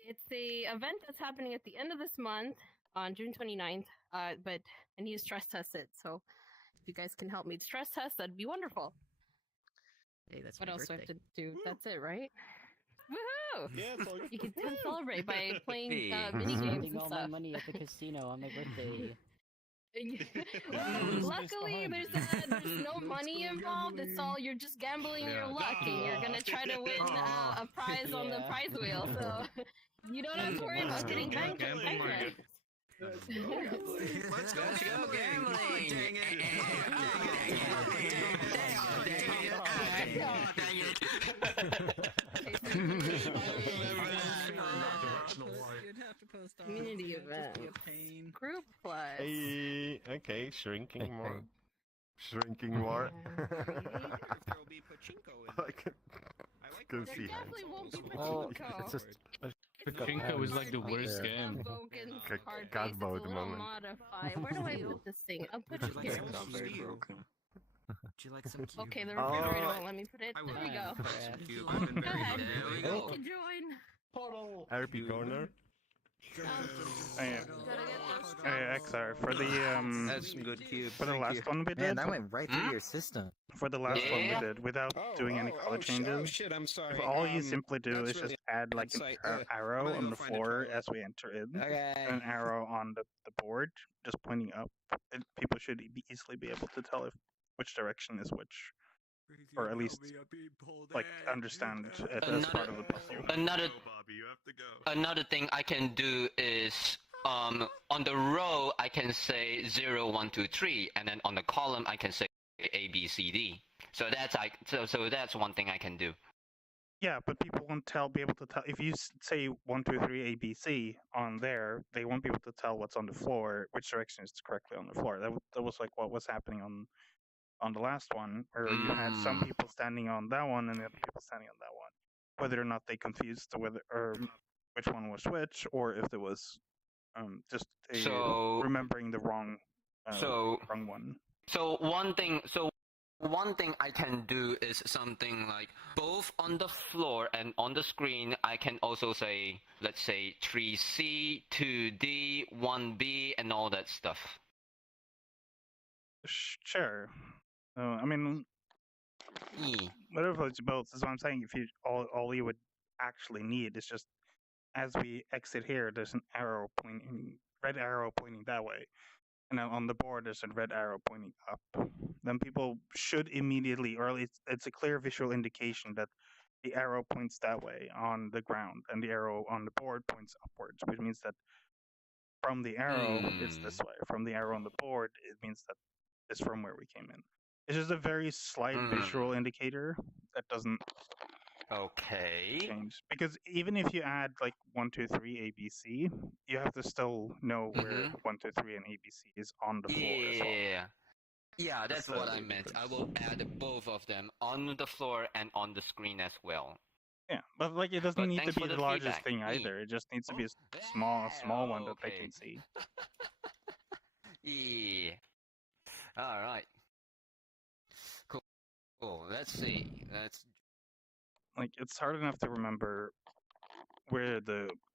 It's a event that's happening at the end of this month on June 29th. But I need to stress test it. So if you guys can help me stress test, that'd be wonderful. Hey, that's what my else do I birthday. have to do? That's it, right? Woohoo! Yeah, it's all good. You can celebrate by playing Hey. mini games Spending and all my stuff. money at the casino on my birthday. Luckily, there's no money involved. It's all you're just gambling your luck, and you're gonna try to win a prize on the prize wheel. So you don't have to worry about getting bankrupt. Let's go gambling! Dang it! Community event. Group plus. Hey, okay, shrinking more. Shrinking more. I can see There definitely won't be Oh, pachinko. it's just. Pachinko is like the worst game. God mode moment. Modify. Where do I put this thing? I'll put it here. Would you like some cube? Okay, the refrigerator won't let me put it. There we go. Go ahead. You can join. RP corner. Hey, XR, for the That's some good cube. for the Thank last you. one we did. Man, that went right through your system. For the last one we did, without doing any color changes. Shit, I'm sorry. If all you simply do that's is just really- add like an that's like, arrow really on the gonna find it floor trouble. as we enter in, Okay. and an arrow on the board, just pointing up, people should easily be able to tell if which direction is which. or at least like understand it as part of the puzzle. Another thing I can do is on the row I can say 0, 1, 2, 3, and then on the column I can say A, B, C, D. So that's so that's one thing I can do. Yeah, but people won't be able to tell if you say 1, 2, 3 A B C on there. They won't be able to tell what's on the floor, which direction is correctly on the floor. That was like what was happening on the last one, where you had some people standing on that one and the other people standing on that one. Whether or not they confused whether or which one was which, or if there was just remembering the wrong one. So one thing I can do is something like both on the floor and on the screen. I can also say, let's say 3C, 2D, 1B, and all that stuff. Sure. I mean, whatever it's both. Is what I'm saying. If you all you would actually need is just as we exit here, there's an arrow red arrow pointing that way. And then on the board, there's a red arrow pointing up. Then people should immediately, or it's a clear visual indication that the arrow points that way on the ground, and the arrow on the board points upwards, which means that from the arrow, it's this way. From the arrow on the board, it means that it's from where we came in. It's just a very slight visual indicator that doesn't change. Because even if you add like 1, 2, 3 ABC, you have to still know where 1, 2, 3 and ABC is on the floor as well. Yeah, that's what I meant. I will add both of them on the floor and on the screen as well. Yeah, but like it doesn't need to be the largest thing either. It just needs to be a small one that they can see. Yeah. All right. Cool. Let's see. Like it's hard enough to remember where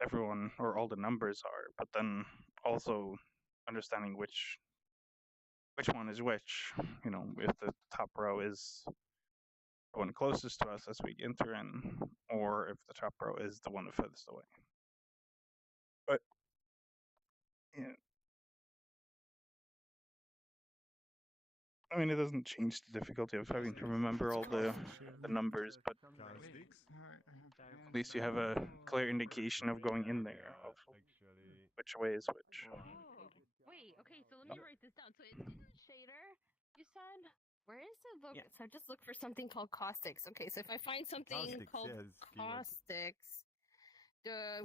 everyone or all the numbers are, but then also understanding which one is which. You know, if the top row is the one closest to us as we enter in, or if the top row is the one furthest away. But yeah, I mean, it doesn't change the difficulty of having to remember all the numbers, but at least you have a clear indication of going in there, of which way is which. Wait, okay, so let me write this down. So it's in the shader, you said? Where is it? Look, so just look for something called caustics. Okay, so if I find something called caustics,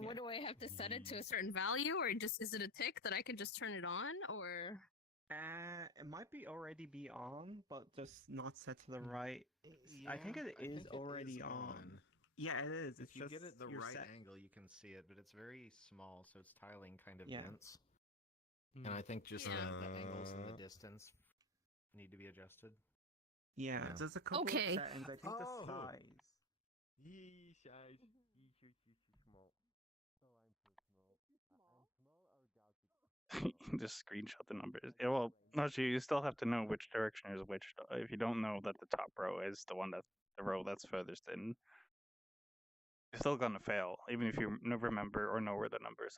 what do I have to set it to a certain value, or is it a tick that I can just turn it on, or? It might already be on, but just not set to the right. I think it is already on. Yeah, it is. If you get it the right angle, you can see it, but it's very small, so its tiling kind of dense. And I think just the angles and the distance need to be adjusted. Yeah, there's a couple of settings. I think the size. Just screenshot the numbers. Yeah, well, actually, you still have to know which direction is which. If you don't know that the top row is the row that's furthest in, you're still gonna fail, even if you remember or know where the numbers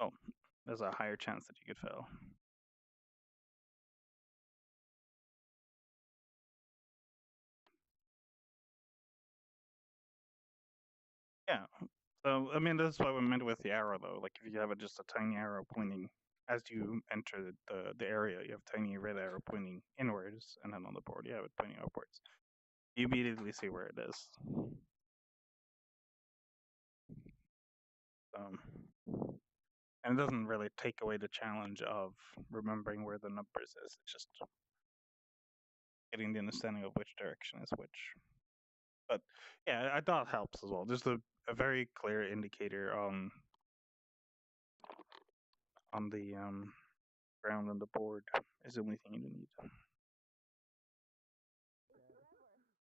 are. Oh, there's a higher chance that you could fail. Yeah. So, I mean, that's what we meant with the arrow, though. Like, if you have just a tiny arrow pointing as you enter the area, you have a tiny red arrow pointing inwards, and then on the board, you have it pointing upwards. You immediately see where it is. And it doesn't really take away the challenge of remembering where the numbers is. It's just getting the understanding of which direction is which. But yeah, I thought it helps as well. Just a very clear indicator on the ground on the board is the only thing you need.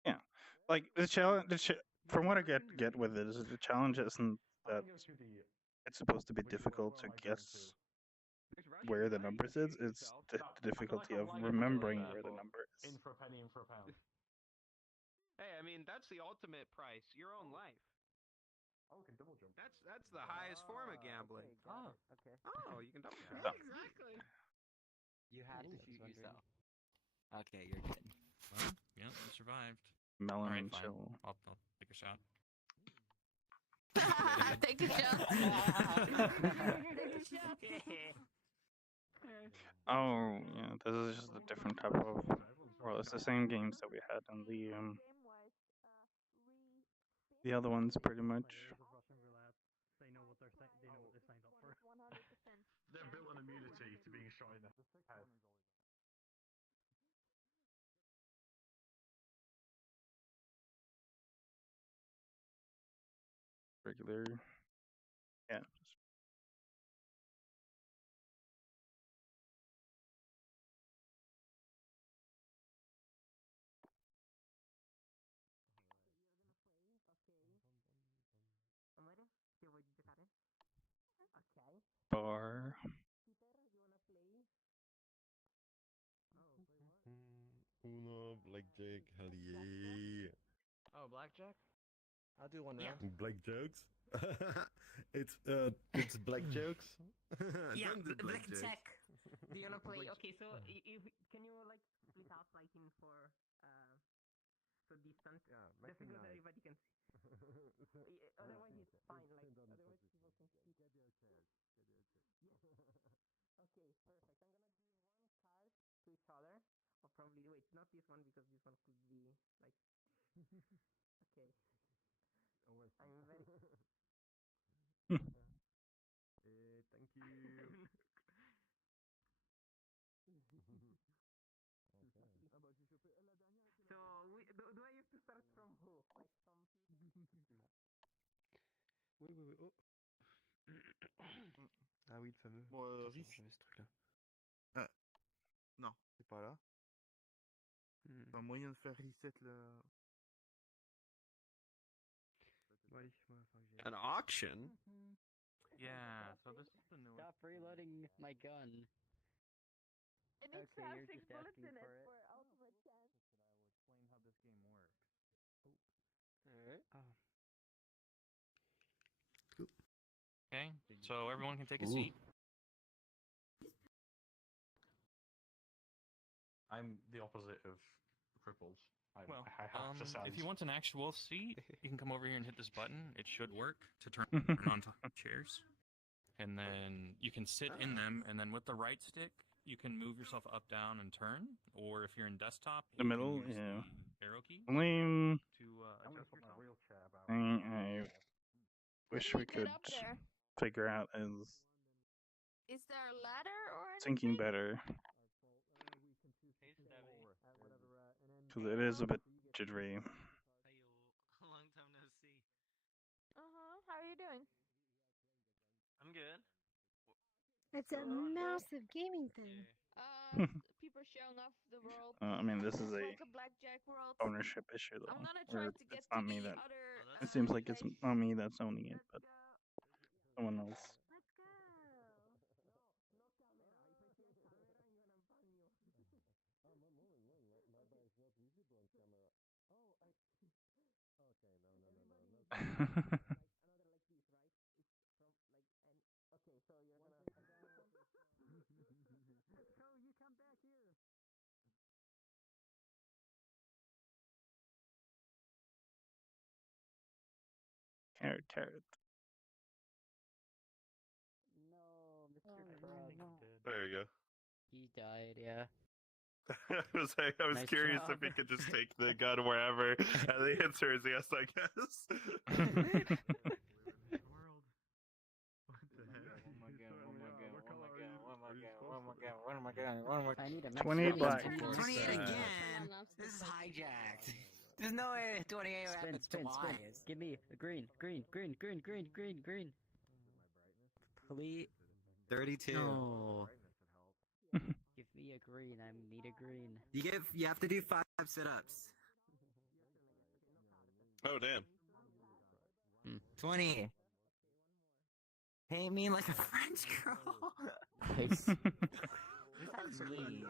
Yeah, like the challenge. From what I get with it is the challenge isn't that it's supposed to be difficult to guess where the numbers is. It's the difficulty of remembering where the number is. In for a penny, in for a pound. Hey, I mean that's the ultimate price. Your own life. Oh, we can double jump. That's the highest form of gambling. Okay, okay. Oh, you can double jump. Yeah. Exactly. You had to shoot yourself. Okay, you're good. Well, yeah, you survived. Melon Alright, and fine. chill. I'll take a shot. Take a shot. Oh, yeah, this is just a different type of. Well, it's the same games that we had in the other ones, pretty much. They know what they signed up for. They're built on immunity to being shot in the head. Regular. Yeah. I'm ready. Okay, where did you cut it? Okay. Bar. Uno, blackjack, hell yeah. Oh, blackjack? I'll do one round. Black jokes? it's black jokes? Yeah, Don't do black jokes. blackjack. Do you wanna play? Okay, so can you like split out like in for so distant? Yeah, Just so that nice. everybody can see. Otherwise it's fine. Like otherwise people can see. Okay, perfect. I'm gonna give one card to each other. Or probably wait, not this one because this one could be like. Okay. I'm ready. Thank you. So do I have to start from who? Like some. Oui. Oh. Ah oui, le fameux. Moi, J'ai jamais ce truc-là. non, c'est pas là. C'est un moyen de faire reset le. Ouais, enfin, j'ai... An auction? Yeah, so this is the new. Stop reloading my gun. Any Okay, you're traffic just bullets asking in it for it. for ultimate chance. Explain how this game works. Alright. Oh. Okay, so everyone can take a Ooh. seat. I'm the opposite of cripples. Well, I have to stand. if you want an actual seat, you can come over here and hit this button. It should work to turn on chairs. And then you can sit in them, and then with the right stick, you can move yourself up, down, and turn. Or if you're in desktop, The you middle, can use yeah. the arrow key Only to adjust put my yourself. wheelchair about. thing I wish we Get could up there. figure out is Is there a ladder or syncing anything? better. Because it is a bit jittery. Long time no see. How are you doing? I'm good. It's a massive gaming thing. People showing off the world. I mean, this is a Like a blackjack world. ownership issue, though. I'm gonna Where try to get it's not to me the that. other. It seems like it's not me that's owning it, but someone else. Carrot. No, Mr. Krabs. There you go. He died, yeah. I was Nice curious job. if he could just take the gun wherever, and the answer is yes, I guess. I need a 28 black. 28 again. This is hijacked. There's no way 28 happens Spin. twice. Give me a green. Please. 32. No. Give me a green. I need a green. You have to do 5 sit-ups. Oh damn. 20. Hey, me like a French girl. Nice. That's mean.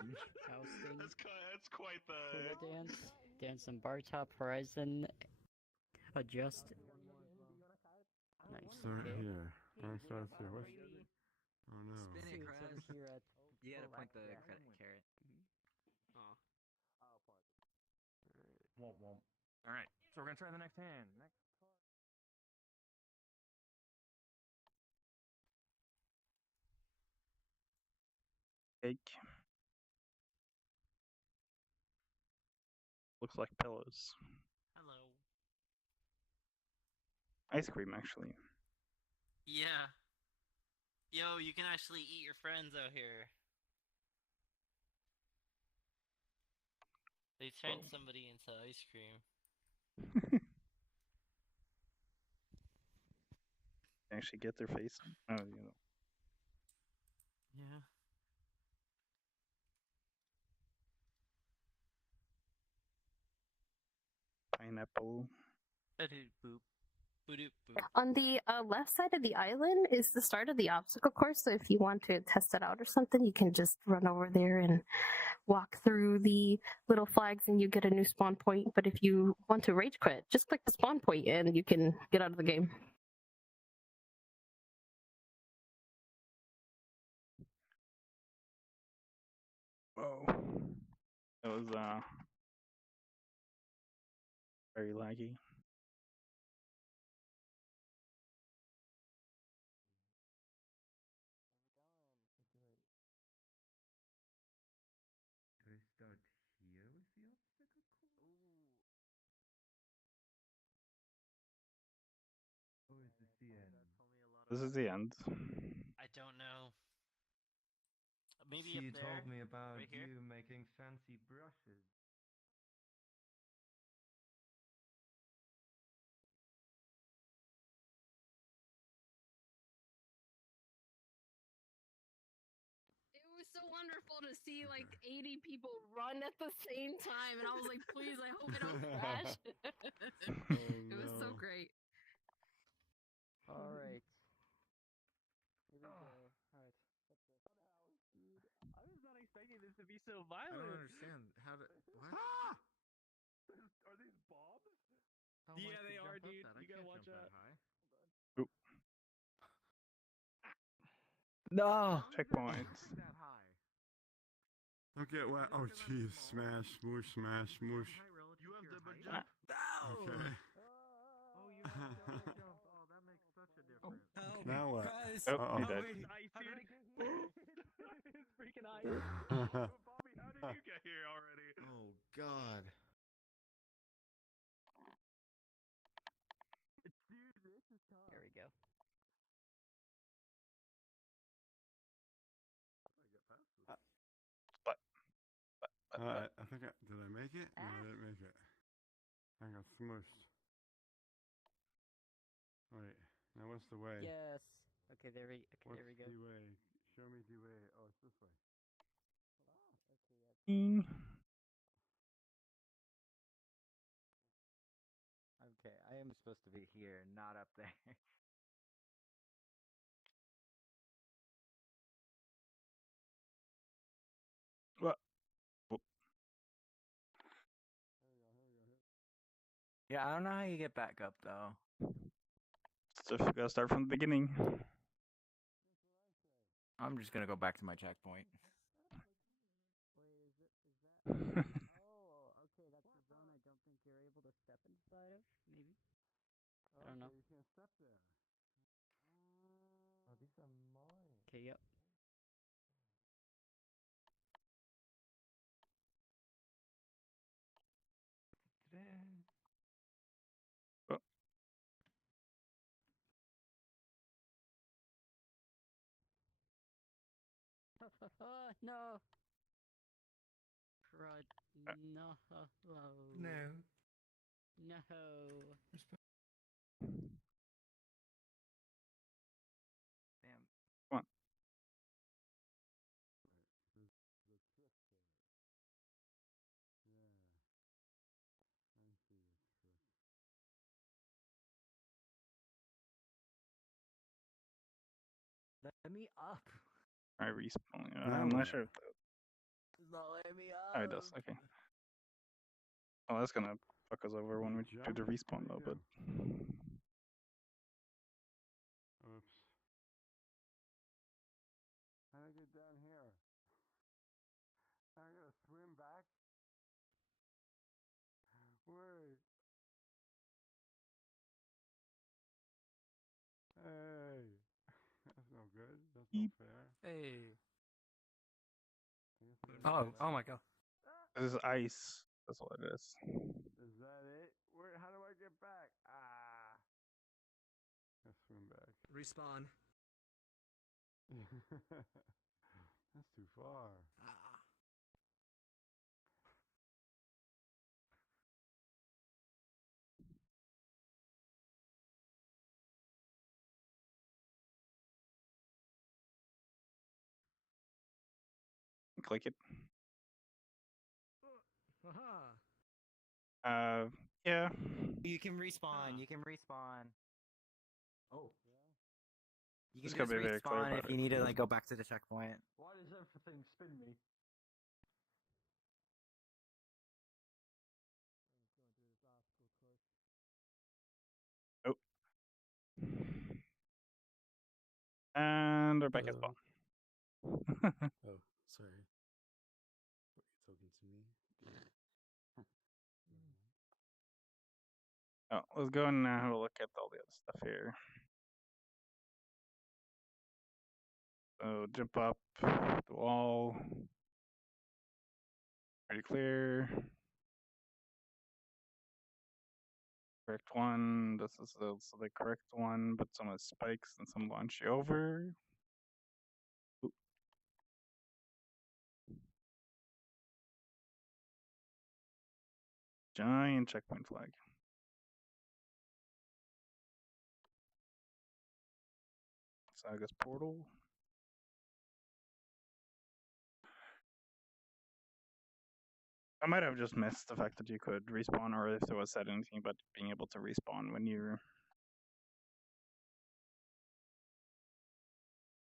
Jousting. That's quite the. Pool dance. Dance some bar top horizon. Adjust. Nice. Start Okay. here. I start here. What? Oh no. Spin it, Krabs. Here at You gotta point the carrot. Oh. Womp womp. All right, so we're gonna try the next hand. Next. Cake. Looks like pillows. Hello. Ice cream, actually. Yeah. Yo, you can actually eat your friends out here. They turned somebody into ice cream. Actually get their face. Oh, you know. Yeah. Pineapple. On the left side of the island is the start of the obstacle course, so if you want to test it out or something, you can just run over there and walk through the little flags and you get a new spawn point. But if you want to rage quit, just click the spawn point and you can get out of the game. Whoa. That was very laggy. Do I start here with the obstacle course? Or is this the end? This is the end. I don't know. Maybe She up there. told me about right here. you making fancy brushes. It was so wonderful to see like 80 people run at the same time, and I was like, please, I hope I don't crash. It was so great. All right. Here we go. All right. I was not expecting this to be so I violent. don't understand how to. What? Ah! Are these bombs? How am I Yeah, to they jump are, up dude. that? I You gotta can't watch jump out. that high. No. Checkpoint. That high. Okay, well, oh jeez, smash, smoosh, smash, smoosh. You have double jump. Okay. Oh, you have double jump. Oh, that makes such a difference. Now what? Guys, Oh, he died. Ice, dude. It's freaking ice. Bobby, how did you get here already? Oh God. There we go. I think did I make it? No, I didn't make it. I got smushed. Wait, now what's the way? Yes. Okay, there we go. What's the way? Show me the way. Oh, it's this way. Okay, I am supposed to be here, not up there. What? Yeah, I don't know how you get back up though. So we gotta start from the beginning. I'm just gonna go back to my checkpoint. Oh, okay, that's the zone I don't think you're able to step inside of, maybe? I don't know. You can't step there. Oh, these are mine. Okay, yep. Oh. No. Crud. No. No. No. Damn. Come on. Let me up. I respawn. I'm not sure. Let me up. Oh, it does. Okay. Oh, that's gonna fuck us over when we do the respawn though, but. Oops. How do I get down here? That's not fair. Hey. Oh my god. This is ice. That's all it is. Is that it? Where? How do I get back? Ah. Let's swim back. Respawn. That's too far. Click it. Haha. Yeah. You can respawn. You can respawn. Oh. You can Just just gotta be very clear respawn about if you it. need to like go back to the checkpoint. Why does everything spin me? Oh. And we're back at spawn. Oh, sorry. What, you talking to me? Oh, let's go and have a look at all the other stuff here. So jump up the wall. Pretty clear. Correct one. This is also the correct one, but some with spikes and some launch you over. Oop. Giant checkpoint flag. Saga's portal. I might have just missed the fact that you could respawn, or if there was said anything about being able to respawn when you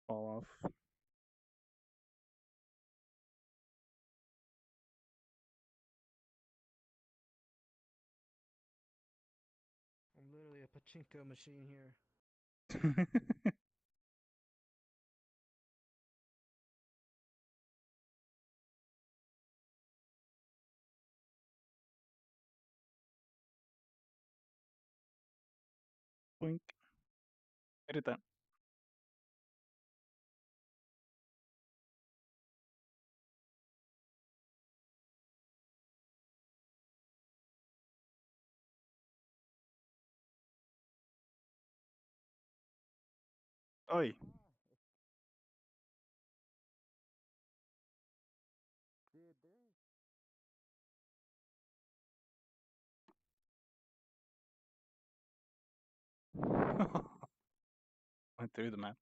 fall off. I'm literally a pachinko machine here. Blink. Edit that. Oi. Went through the map.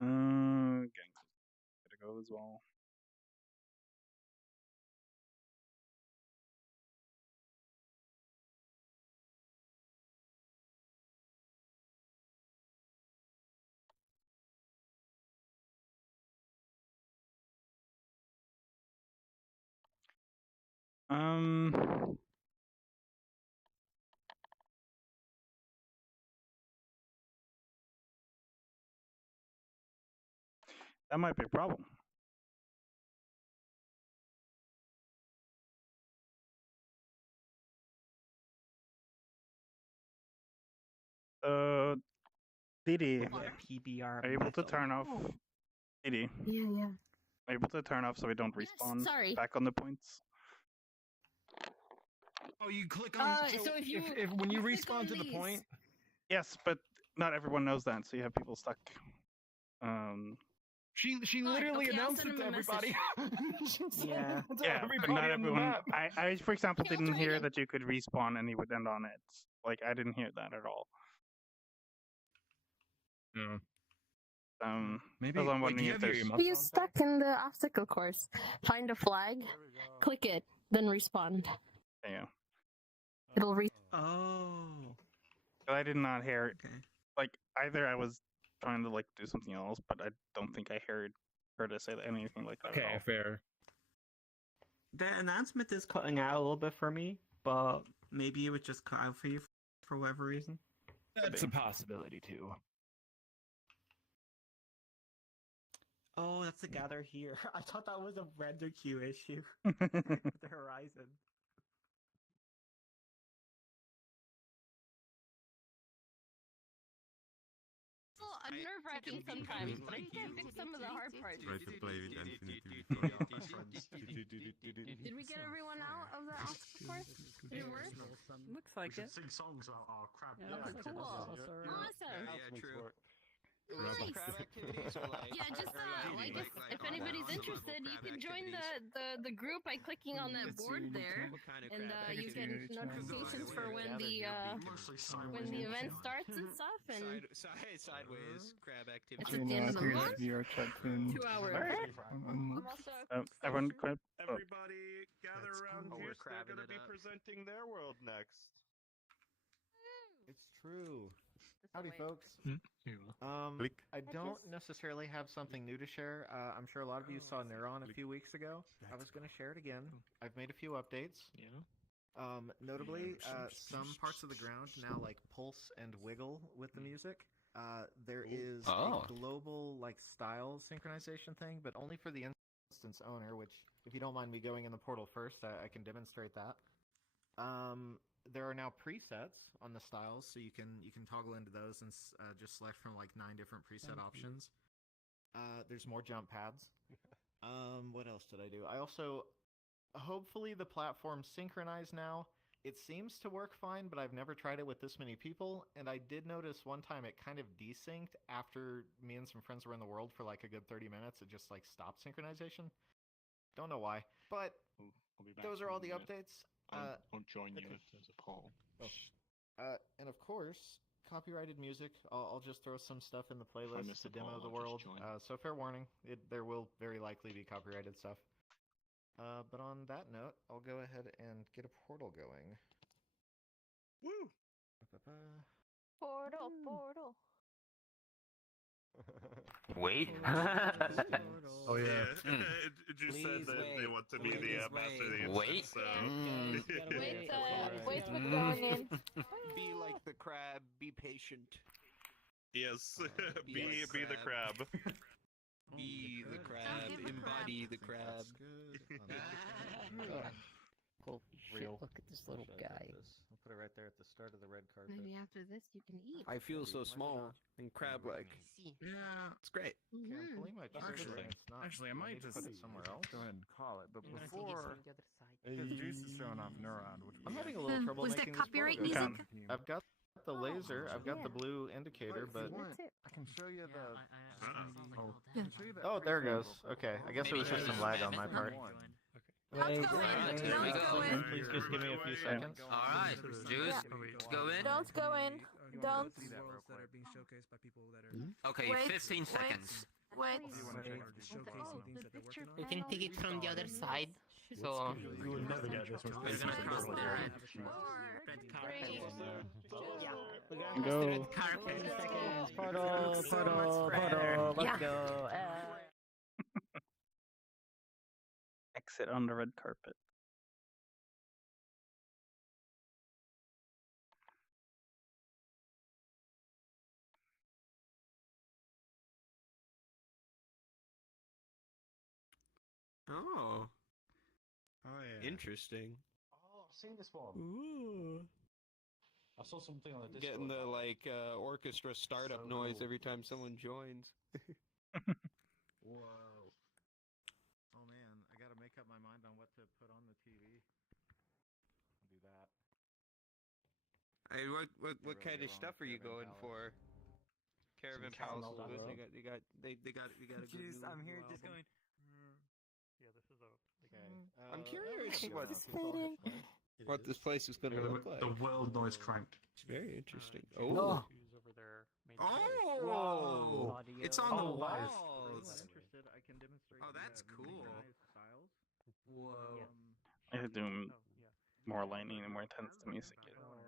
Getting close to go as well. That might be a problem. Didi, PBR are you able to turn off? Didi, Yeah. are you able to turn off so we don't respawn sorry. back on the points? Oh, you click on. So if you when you click respawn on to the these- point. Yes, but not everyone knows that, so you have people stuck. She literally okay, I'll announced send it to him a everybody. Yeah, To yeah, but everybody not on the everyone. map. I, for example, Okay, I'll didn't try hear again. that you could respawn and he would end on it. Like, I didn't hear that at all. No. Maybe. I'm wondering if there's. If you're stuck in the obstacle course, find a flag, click it, then respawn. Yeah. It'll Oh. I did not hear it. Like, either I was trying to like do something else, but I don't think I heard her to say anything like that at all. Fair. The announcement is cutting out a little bit for me, but maybe it would just cut out for you for whatever reason. That's a possibility too. Oh, that's the gather here. I thought that was a render queue issue with the horizon. nerve-wracking sometimes, but I can fix some of the hard parts. Try to play with Infinity Did we get everyone out of the office course? Did it work? Looks like we it. should sing songs about our crab. Oh, cool. Awesome. Yeah, true. Nice. Crab activities or like Yeah, just like if anybody's interested, you can join the group by clicking on that board there, and you get notifications for when the event starts and stuff. And sideways crab activities. it's at the end of the month. VRChat soon. 2 hours. Everyone grab. Everybody gather around Oh, we're Juice. They're crabbing going to it be up. presenting their world next. It's true. Howdy, folks. Click. I don't necessarily have something new to share. I'm sure a lot of you saw Neuron a few weeks ago. I was going to share it again. I've made a few updates. Notably, some parts of the ground now like pulse and wiggle with the music. There is a global like style synchronization thing, but only for the instance owner. Which, if you don't mind me going in the portal first, I can demonstrate that. There are now presets on the styles, so you can toggle into those and just select from like 9 different preset options. There's more jump pads. What else did I do? I also, hopefully the platform's synchronized now. It seems to work fine, but I've never tried it with this many people, and I did notice one time it kind of desynced after me and some friends were in the world for like a good 30 minutes. It just like stopped synchronization. Don't know why, but those are all the updates. I'll join you as a poll. And of course, copyrighted music. I'll just throw some stuff in the playlist to demo the world. So fair warning, there will very likely be copyrighted stuff. But on that note, I'll go ahead and get a portal going. Woo! Portal. Wait. Oh yeah. It just said that they want to be the master of the internet. Wait. So. Wait with going in. Be like the crab. Be patient. Yes. be the crab. Be the crab. Embody the crab. Oh, real. Look at this little guy. I'll put it right there at the start of the red carpet. Maybe after this you can eat. I feel so small and crab-like. Yeah, it's great. Okay, I'm pulling my trigger, and it's not. Actually, I might just put it somewhere else. go ahead and call it. But before, because Juice is showing off Neuron, which I'm having a little trouble Was that making copyright this music? photo. I've got the laser, I've got the blue indicator, but I can show you the. oh, there it goes. Okay, I guess it was just some lag on my part. Wait, Here we go. Please just give me a few seconds. Alright, Juice, go in. Don't go in. Don't. Okay, Wait, 15 seconds. Wait. We can take it from the other side. So You will never get this one. We're gonna cross the red carpet. Go. The red carpet. Portal. Let's go. Exit on the red carpet. Oh. Oh yeah. Interesting. Oh, I've seen this one. Ooh. I saw something on the Discord. Getting the like orchestra startup So noise cool. every time someone joins. Whoa. Oh man, I gotta make up my mind on what to put on the TV. I'll do that. Hey, what really kind of go on stuff are you Caravan going Palace. for? Caravan Some Palace. caramel They down got a good Jeez, new I'm here just album. going. Yeah, this is a. I'm curious What what this place is going to look like. The world noise crank. It's very interesting. Oh. Over there. Oh! It's on the walls. Interested, I can demonstrate. Oh, that's cool. Styles. Whoa. I have to do more lightning and more intense the music.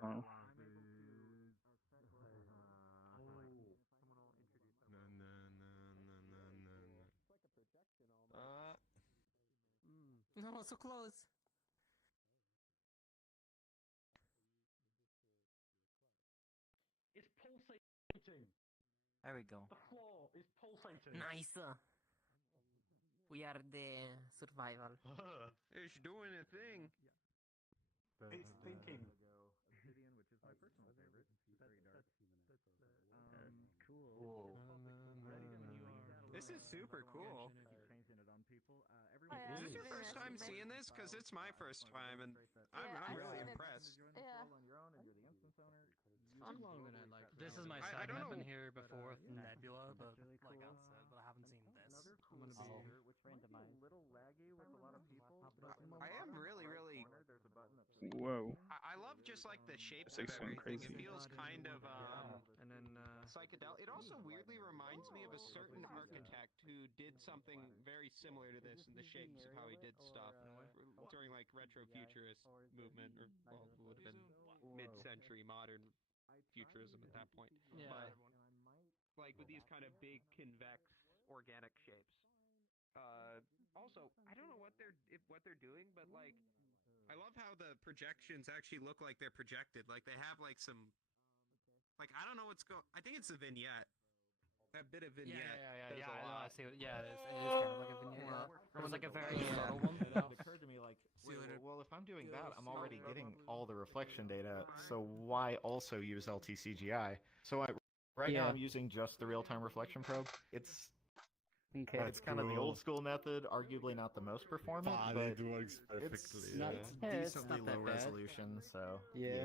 Oh. No, so close. It's pulsating. There we go. The floor is pulsating. Nice. We are the survival. It's doing a thing. It's thinking. Obsidian, which is my personal favorite. Very dark. Cool. Cool. This is super cool. Is this your first time seeing this? Because it's my first time, and I'm really impressed. Yeah. This is my I second. don't I've been know. here before with Nebula, but like I said, but I haven't seen this. I'm gonna be randomized. I am really. Whoa. I love just like the shapes This of is going everything. It crazy. feels kind of And then psychedelic. It also weirdly reminds me of a certain architect who did something very similar to this in the shapes of how he did stuff during like retrofuturist movement, or well, it would have been mid-century modern futurism at that point. Yeah. But like with these kind of big convex organic shapes. Also, I don't know what they're doing, but like I love how the projections actually look like they're projected. Like they have like some, like I don't know what's I think it's a vignette. That bit of vignette. Yeah. I know. I see. It is kind of like a vignette. It was like a very subtle one. It occurred to me like, well, if I'm doing that, I'm already getting all the reflection data. So why also use LTCGI? So right now I'm using just the real-time reflection probe. It's kind of the old school method, arguably not the most performant, but it works perfectly. it's decently low resolution. So yeah.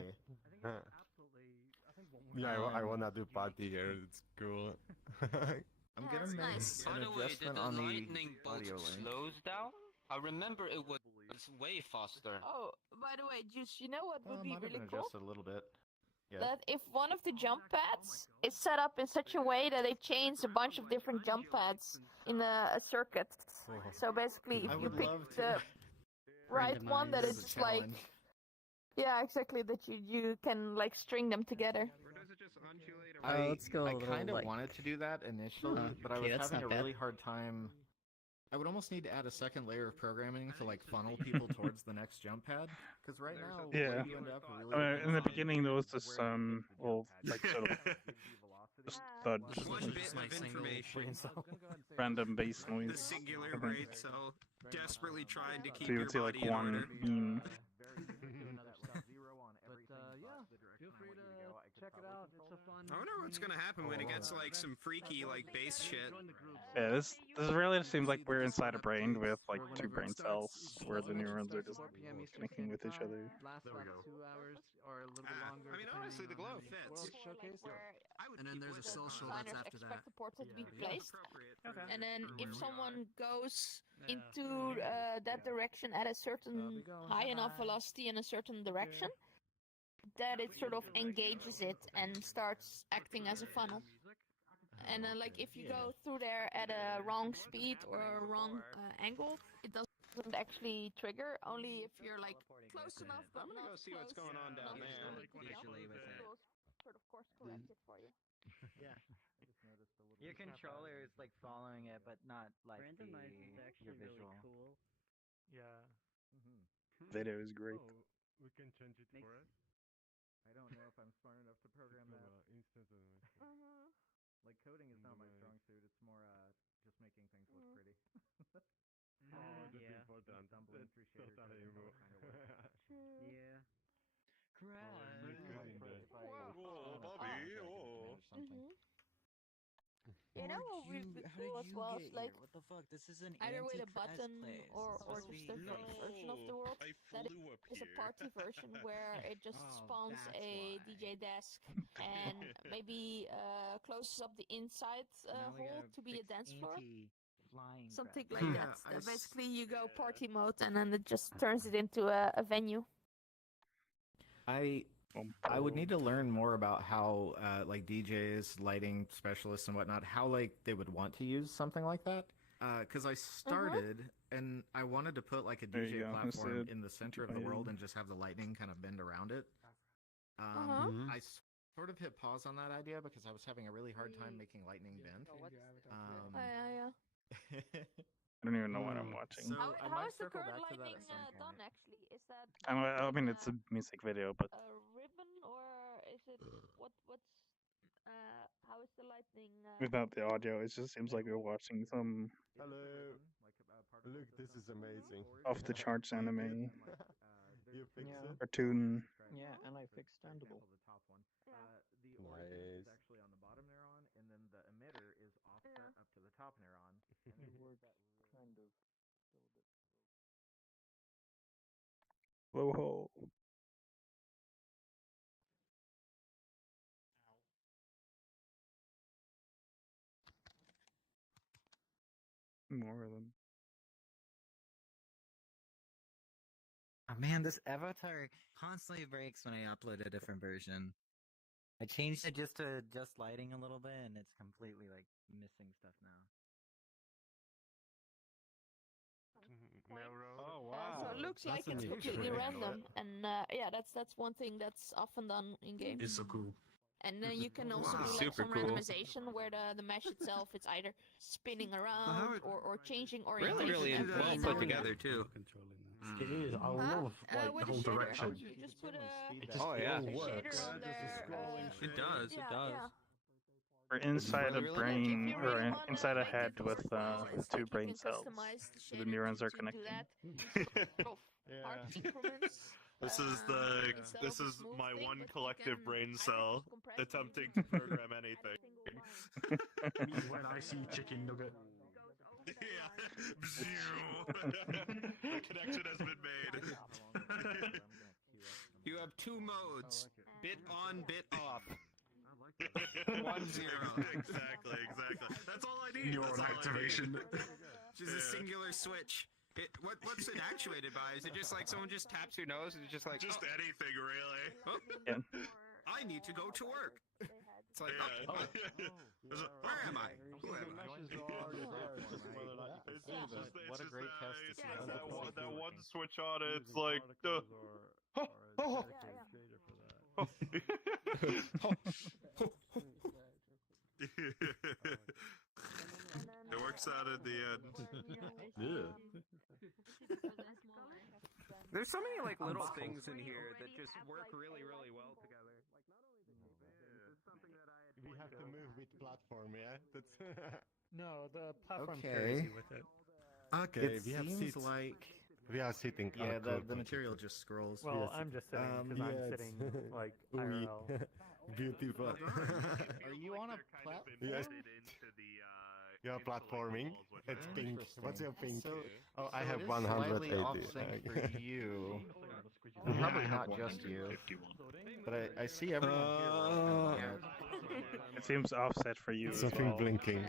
I wanna do party here. It's cool. I'm gonna make By an the way, did adjustment the on the lightning bolt audio link. slows down? I remember it was way faster. Oh, by the way, Juice, you know what would be Might have really been cool? adjusted a little bit. Yeah. That if one of the jump pads is set up in such a way that it chains a bunch of different jump pads in a circuit. So basically, if you pick the right one, that it's like, yeah, exactly, that you can like string them together. I kind of wanted to do that initially, but I was having a really hard time. I would almost need to add a second layer of programming to like funnel people towards the next jump pad, because right now Yeah. you end up I mean, in the beginning, there was this well, like sort of just thud, One bit of information. random bass The noise. singular I think. brain cell desperately trying to keep So you your would see like body in order. one beam. Yeah, feel free to check it out. It's a fun. I wonder what's gonna happen when it gets like some freaky like bass shit. Yeah, this really seems like we're inside a brain with like two brain cells where the neurons are just connecting with each other. There we go. 2 hours or a little bit longer. I mean, honestly, the glow fits. And then there's a social that's after that. Expect the portal to be placed, and then if someone goes into that direction at a certain high enough velocity in a certain direction, that it sort of engages it and starts acting as a funnel. And then, like, if you go through there at a wrong speed or a wrong angle, it doesn't actually trigger. Only if you're like close enough. But I'm gonna go see what's going on down there. Sort of course correct it for you. Yeah. Your controller is like following it, but not like Randomized is your actually visual. really cool. Yeah. Video is great. Oh, we can change it for us. I don't know if I'm smart enough to program that. Like coding is not my strong suit. It's more just making things look pretty. Oh, that's important. Stumbling through shaders Totally doesn't emo. kind of work. Yeah. Whoa, Bobby! Oh. You know what would be cool as well? Is like What the fuck? This is an either with a anti-crash button place. or It's just supposed a to be version of the world that is a party version where it just spawns a DJ desk and maybe closes up the inside hole to be a dance floor. Something like that. Basically, you go party mode and then it just turns it into a venue. I would need to learn more about how like DJs, lighting specialists, and whatnot, how like they would want to use something like that. Because I started and I wanted to put like a DJ platform in the center of the world and just have the lightning kind of bend around it. I sort of hit pause on that idea because I was having a really hard time making lightning bend. I don't even know what I'm watching. So How is the current lighting done actually? Is that I mean, it's a music video, but a ribbon or is it what's how is the lightning without the audio, it just seems like we're watching some Hello. Look, this is amazing. off the charts anime You fix it? Yeah, and I fixed Standable. Nice. and then the emitter is offset up to the top neuron. And it works kind of. Blowhole. More of them. Oh man, this avatar constantly breaks when I upload a different version. I changed it just to just lighting a little bit, and it's completely like missing stuff now. Oh So it looks like it's completely random, and yeah, that's one thing that's often done in games. It's so cool. And then you can also do like Super some cool. randomization where the mesh itself it's either spinning around or changing orientation. Really and well putting put on- together too. It is. I love like with the whole shader. direction. You just put It just Oh, yeah. all a works. shader on there. It does. Yeah, It does. yeah. Or inside a Really brain, If you or really want, inside a like, head details with as well, it's two like you brain can cells. customize the So the shader neurons to are do connecting. that. Both part increments. This is itself this is smooth my thing, one but you collective can brain hyper cell compress and attempting you to program anything. Me when I see chicken nugget. The connection has been made. You have two modes: bit on, bit off. 1-0. Exactly. That's all I need. Neuron activation. Just a singular switch. What's it actuated by? Is it just like someone just taps your nose and it's just like anything really? Oh, I need to go to work. It's like, where am I? Who am I? What a great test to see how that one switch on it, it's like it works out at the end. There's so many like little things in here that just work really, really well together. We have to move with platform, yeah? That's No, the platform's Okay. very easy with it. okay. It We have seems seats. like We are sitting. yeah, cool, the cool. material just scrolls. Well, I'm just sitting because I'm yes. sitting like Oui. IRL. Beautiful. Are you on a platform? Yes. You're platforming. It's pink. What's your pink? Oh, I have it is 180. slightly off sync for you. Probably not just you. But I see everyone here working on it. It seems offset for you. as Something well. blinking.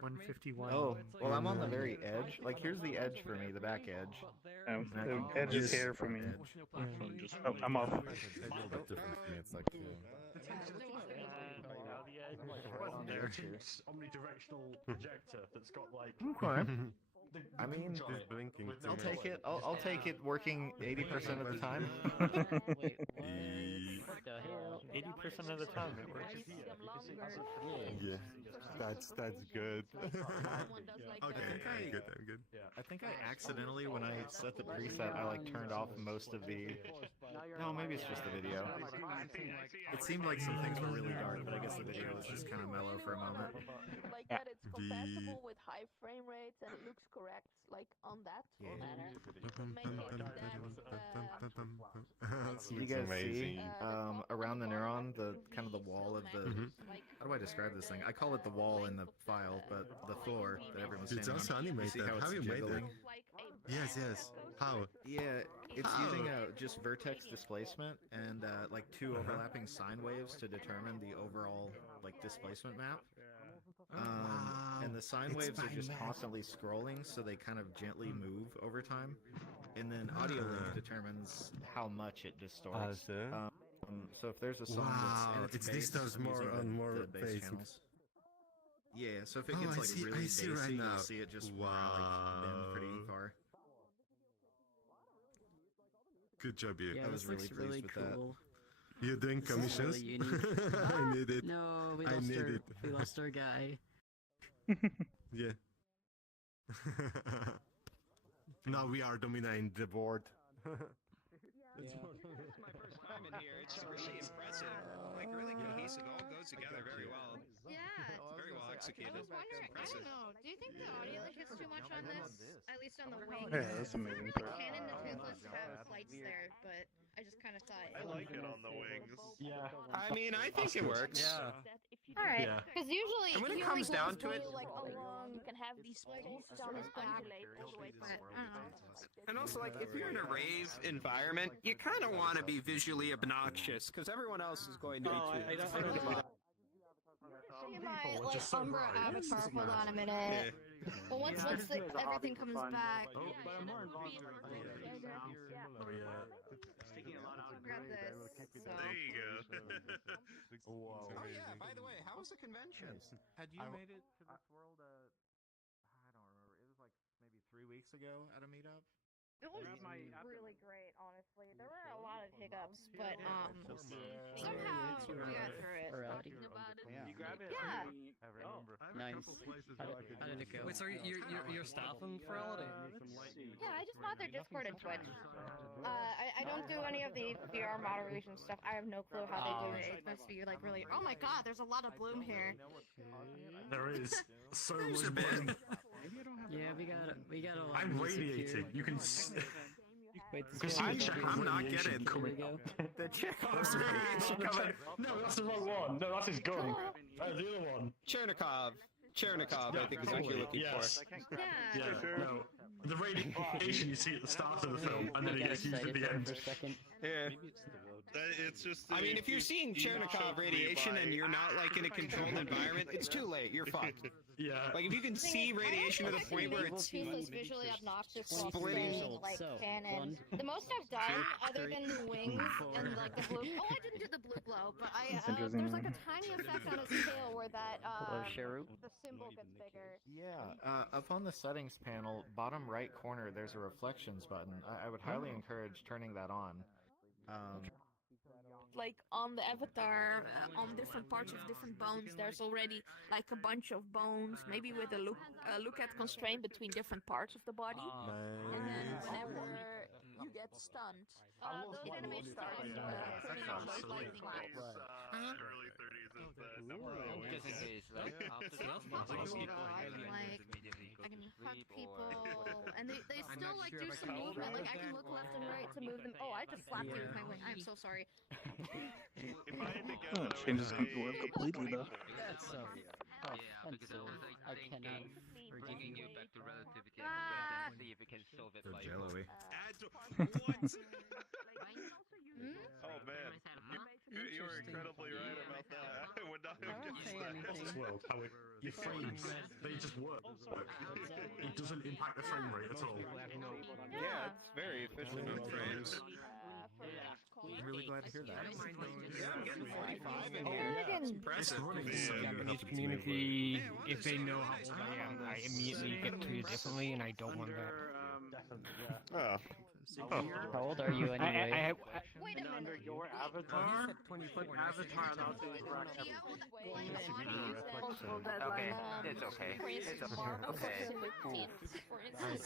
151. Oh, well, I'm on the very edge. Like, here's the edge for me, the back edge. The edge is here for me. Oh, I'm off. It's like, Their omnidirectional projector that's got like. Okay. I mean, it's blinking. I'll take it. I'll take it working 80% of the time. 80% of the time it works. Yeah, that's good. I'm good. I think I accidentally, when I set the preset, I like turned off most of the. No, maybe it's just the video. It seemed like some things were really dark, but I guess the video was just kind of mellow for a moment. Like that it's compatible with high frame rates and it looks correct, like on that manner. You guys see around the neuron, the kind of the wall of the. How do I describe this thing? I call it the wall in the file, but the floor that everyone's It's standing also on. animated. You see how How it's you made jiggling? Yes. How? Yeah, it's using just vertex displacement and like two overlapping sine waves to determine the overall like displacement map. And the sine waves are just constantly scrolling, so they kind of gently move over time. And then audio link determines how much it distorts. So if there's a song that's It's bass, distance I'm more using and more the bass bass. channels. Yeah, so if it Oh, gets I like see- really I see bassy, right now. you'll see it just like bend pretty far. Good job, you. Yeah, I was really pleased with that. You're doing This is commissions? really unique. I need it. No, we I lost need our it. we lost our guy. Yeah. Now we are dominating the board. This is my first time in here. It's really impressive. Like, really cohesive. All goes together very well. Yeah. Very well executed. I was wondering, I Impressive. don't know. Do you think the audio link hits too much on this? At least on the wings. Yeah, that's amazing. Canon and Toothless have flights there, but I just kind of thought. I like it on the wings. Yeah. I mean, I think it works. Yeah. Alright, Yeah. because usually And when it he comes only down goes to it- like along, you can have these posts down his back, all the way but I don't know. And also, like, if you're in a rave environment, you kind of want to be visually obnoxious, because everyone else is going to be too. I don't do that. See my like Umbra avatar. Hold on a minute. But once everything comes back. Oh, I'll grab this. So. There you go. Oh yeah, by the way, how was the convention? Had you made it to this world? I don't remember. It was like maybe 3 weeks ago at a meetup. It was really great, honestly. There were a lot of hiccups, but somehow we got through it. You grab it? Yeah. I remember. Nice. How did it go? Wait, so you're stopping for all of it? Yeah, I just bought their Discord and Twitch. I don't do any of the VR moderation stuff. I have no clue how they do it. It's supposed to be like really. Oh my god, there's a lot of bloom here. There is so much bloom. Yeah, we got a lot. I'm radiating. You can. Wait, I'm not getting the Chekhov's radiation coming. No, that's the wrong one. No, that's his gun. The other one. Chernikov, I think is what you're looking yes. for. Yeah, no. The radiation you see at the start of the film, and then it gets used at the end. Yeah. It's just. I mean, if you're seeing Chernikov radiation and you're not like in a controlled environment, it's too late. You're fucked. Yeah. Like if you can see radiation to the point where it's is visually obnoxious while splitting. saying, like canon. The most I've done, other than wings and like the blue. Oh, I didn't do the blue glow, but there's like a tiny effect on his tail where that the symbol gets bigger. Yeah. Up on the settings panel, bottom right corner, there's a reflections button. I would highly encourage turning that on. Like on the avatar, on different parts of different bones, there's already like a bunch of bones, maybe with a look at constraint between different parts of the body. And then whenever you get stunned, Those animation stars pretty much those lightning bolts. Early 30s is the number. Just in case, like, after I can hug people, and they still like do some movement. Like I can look left and right to move them. Oh, I just slapped you with my wing. I'm so sorry. Oh, it changes completely though. That's so offensive. I cannot bringing you back to relativity and see if we can solve it by jello-y. Oh man, you're incredibly right about that. I would not have guessed that. World, how your frames, they just work. It doesn't impact the frame rate at all. Yeah, it's very efficient on frames. I'm really glad to hear that. Yeah, I'm getting 45 in here. That's impressive. Japanese community, if they know how old I am, I immediately get treated differently, and I don't want that. How old are you anyway? Wait a minute. Under your avatar, put avatar and also interact Okay, it's okay. It's okay.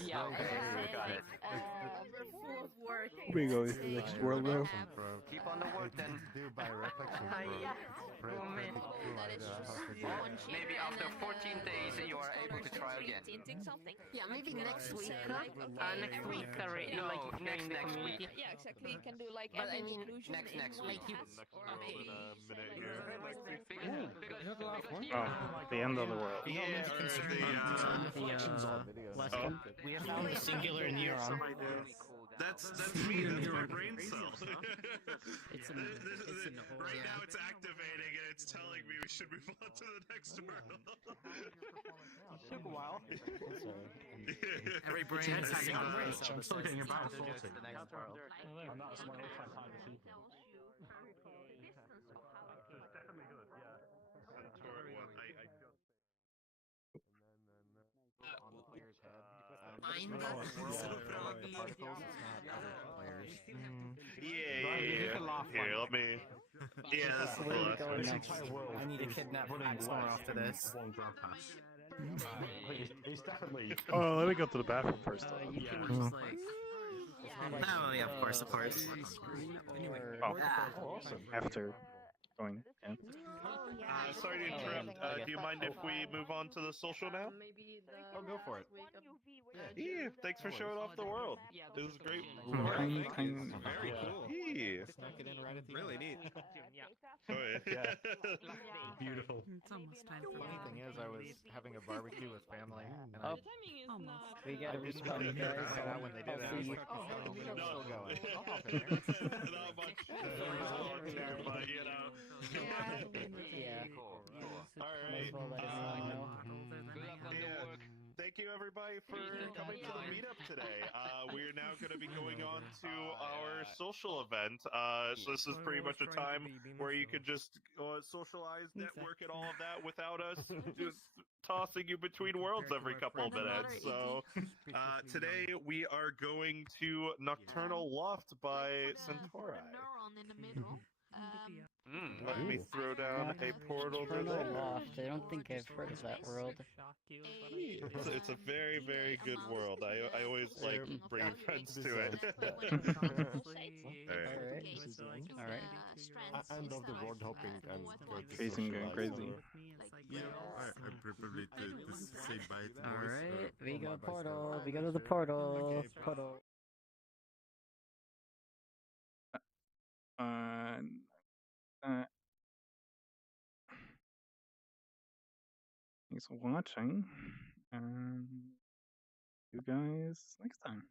Yeah, okay, got it. We go to the next world now. Keep on the work then. Maybe after 14 days you are able to try again. Yeah, maybe next week. Next week, No, next week. Yeah, exactly. You can do like But I every mean, illusion next in week. or maybe Oh, the end of the world. We have found a singular neuron. That's me. That's my brain cell. Right now it's activating and it's telling me we should move on to the next world. Took a while. Every brain is having a brain cell. I'm still getting about 40. And that's my all-time high achievement. Definitely good, yeah. On the player's head. Yeah. Here, let me. Yeah, that's the last. I need to kidnap PhaxeNor after this. It's definitely. Oh, let me go to the bathroom first. Oh, yeah, of course. Oh, awesome. After going in. Sorry to interrupt. Do you mind if we move on to the social now? Oh, go for it. Yeah, thanks for showing off the world. It was great. Very cool. Yeah. Snuck it in right at the Really neat. Oh, yeah. Beautiful. Funny thing is, I was having a barbecue with family, and Oh, we gotta I didn't respond, really guys. figure out when they did it. I was like, oh, hey, the meetup's still going. I'll hop in there. Not much but you know. Yeah. All Might as well let everyone know. Yeah. Thank you everybody for coming to the meetup today. We are now going to be going on to our social event. So this is pretty much a time where you could just socialize, network, and all of that without us just tossing you between worlds every couple of minutes. So today we are going to Nocturnal Loft by Centauri. Neuron in the middle. Let me throw down a portal to Nocturnal there. Loft. I don't think I've heard of that world. It's a very, very good world. I always like bringing friends to it. Alright. I love the world hopping and going to Crazy, going socialize crazy. I'm probably to say bye to Alright, we go portal. We go to the portal. Portal. Thanks for watching, and see you guys next time.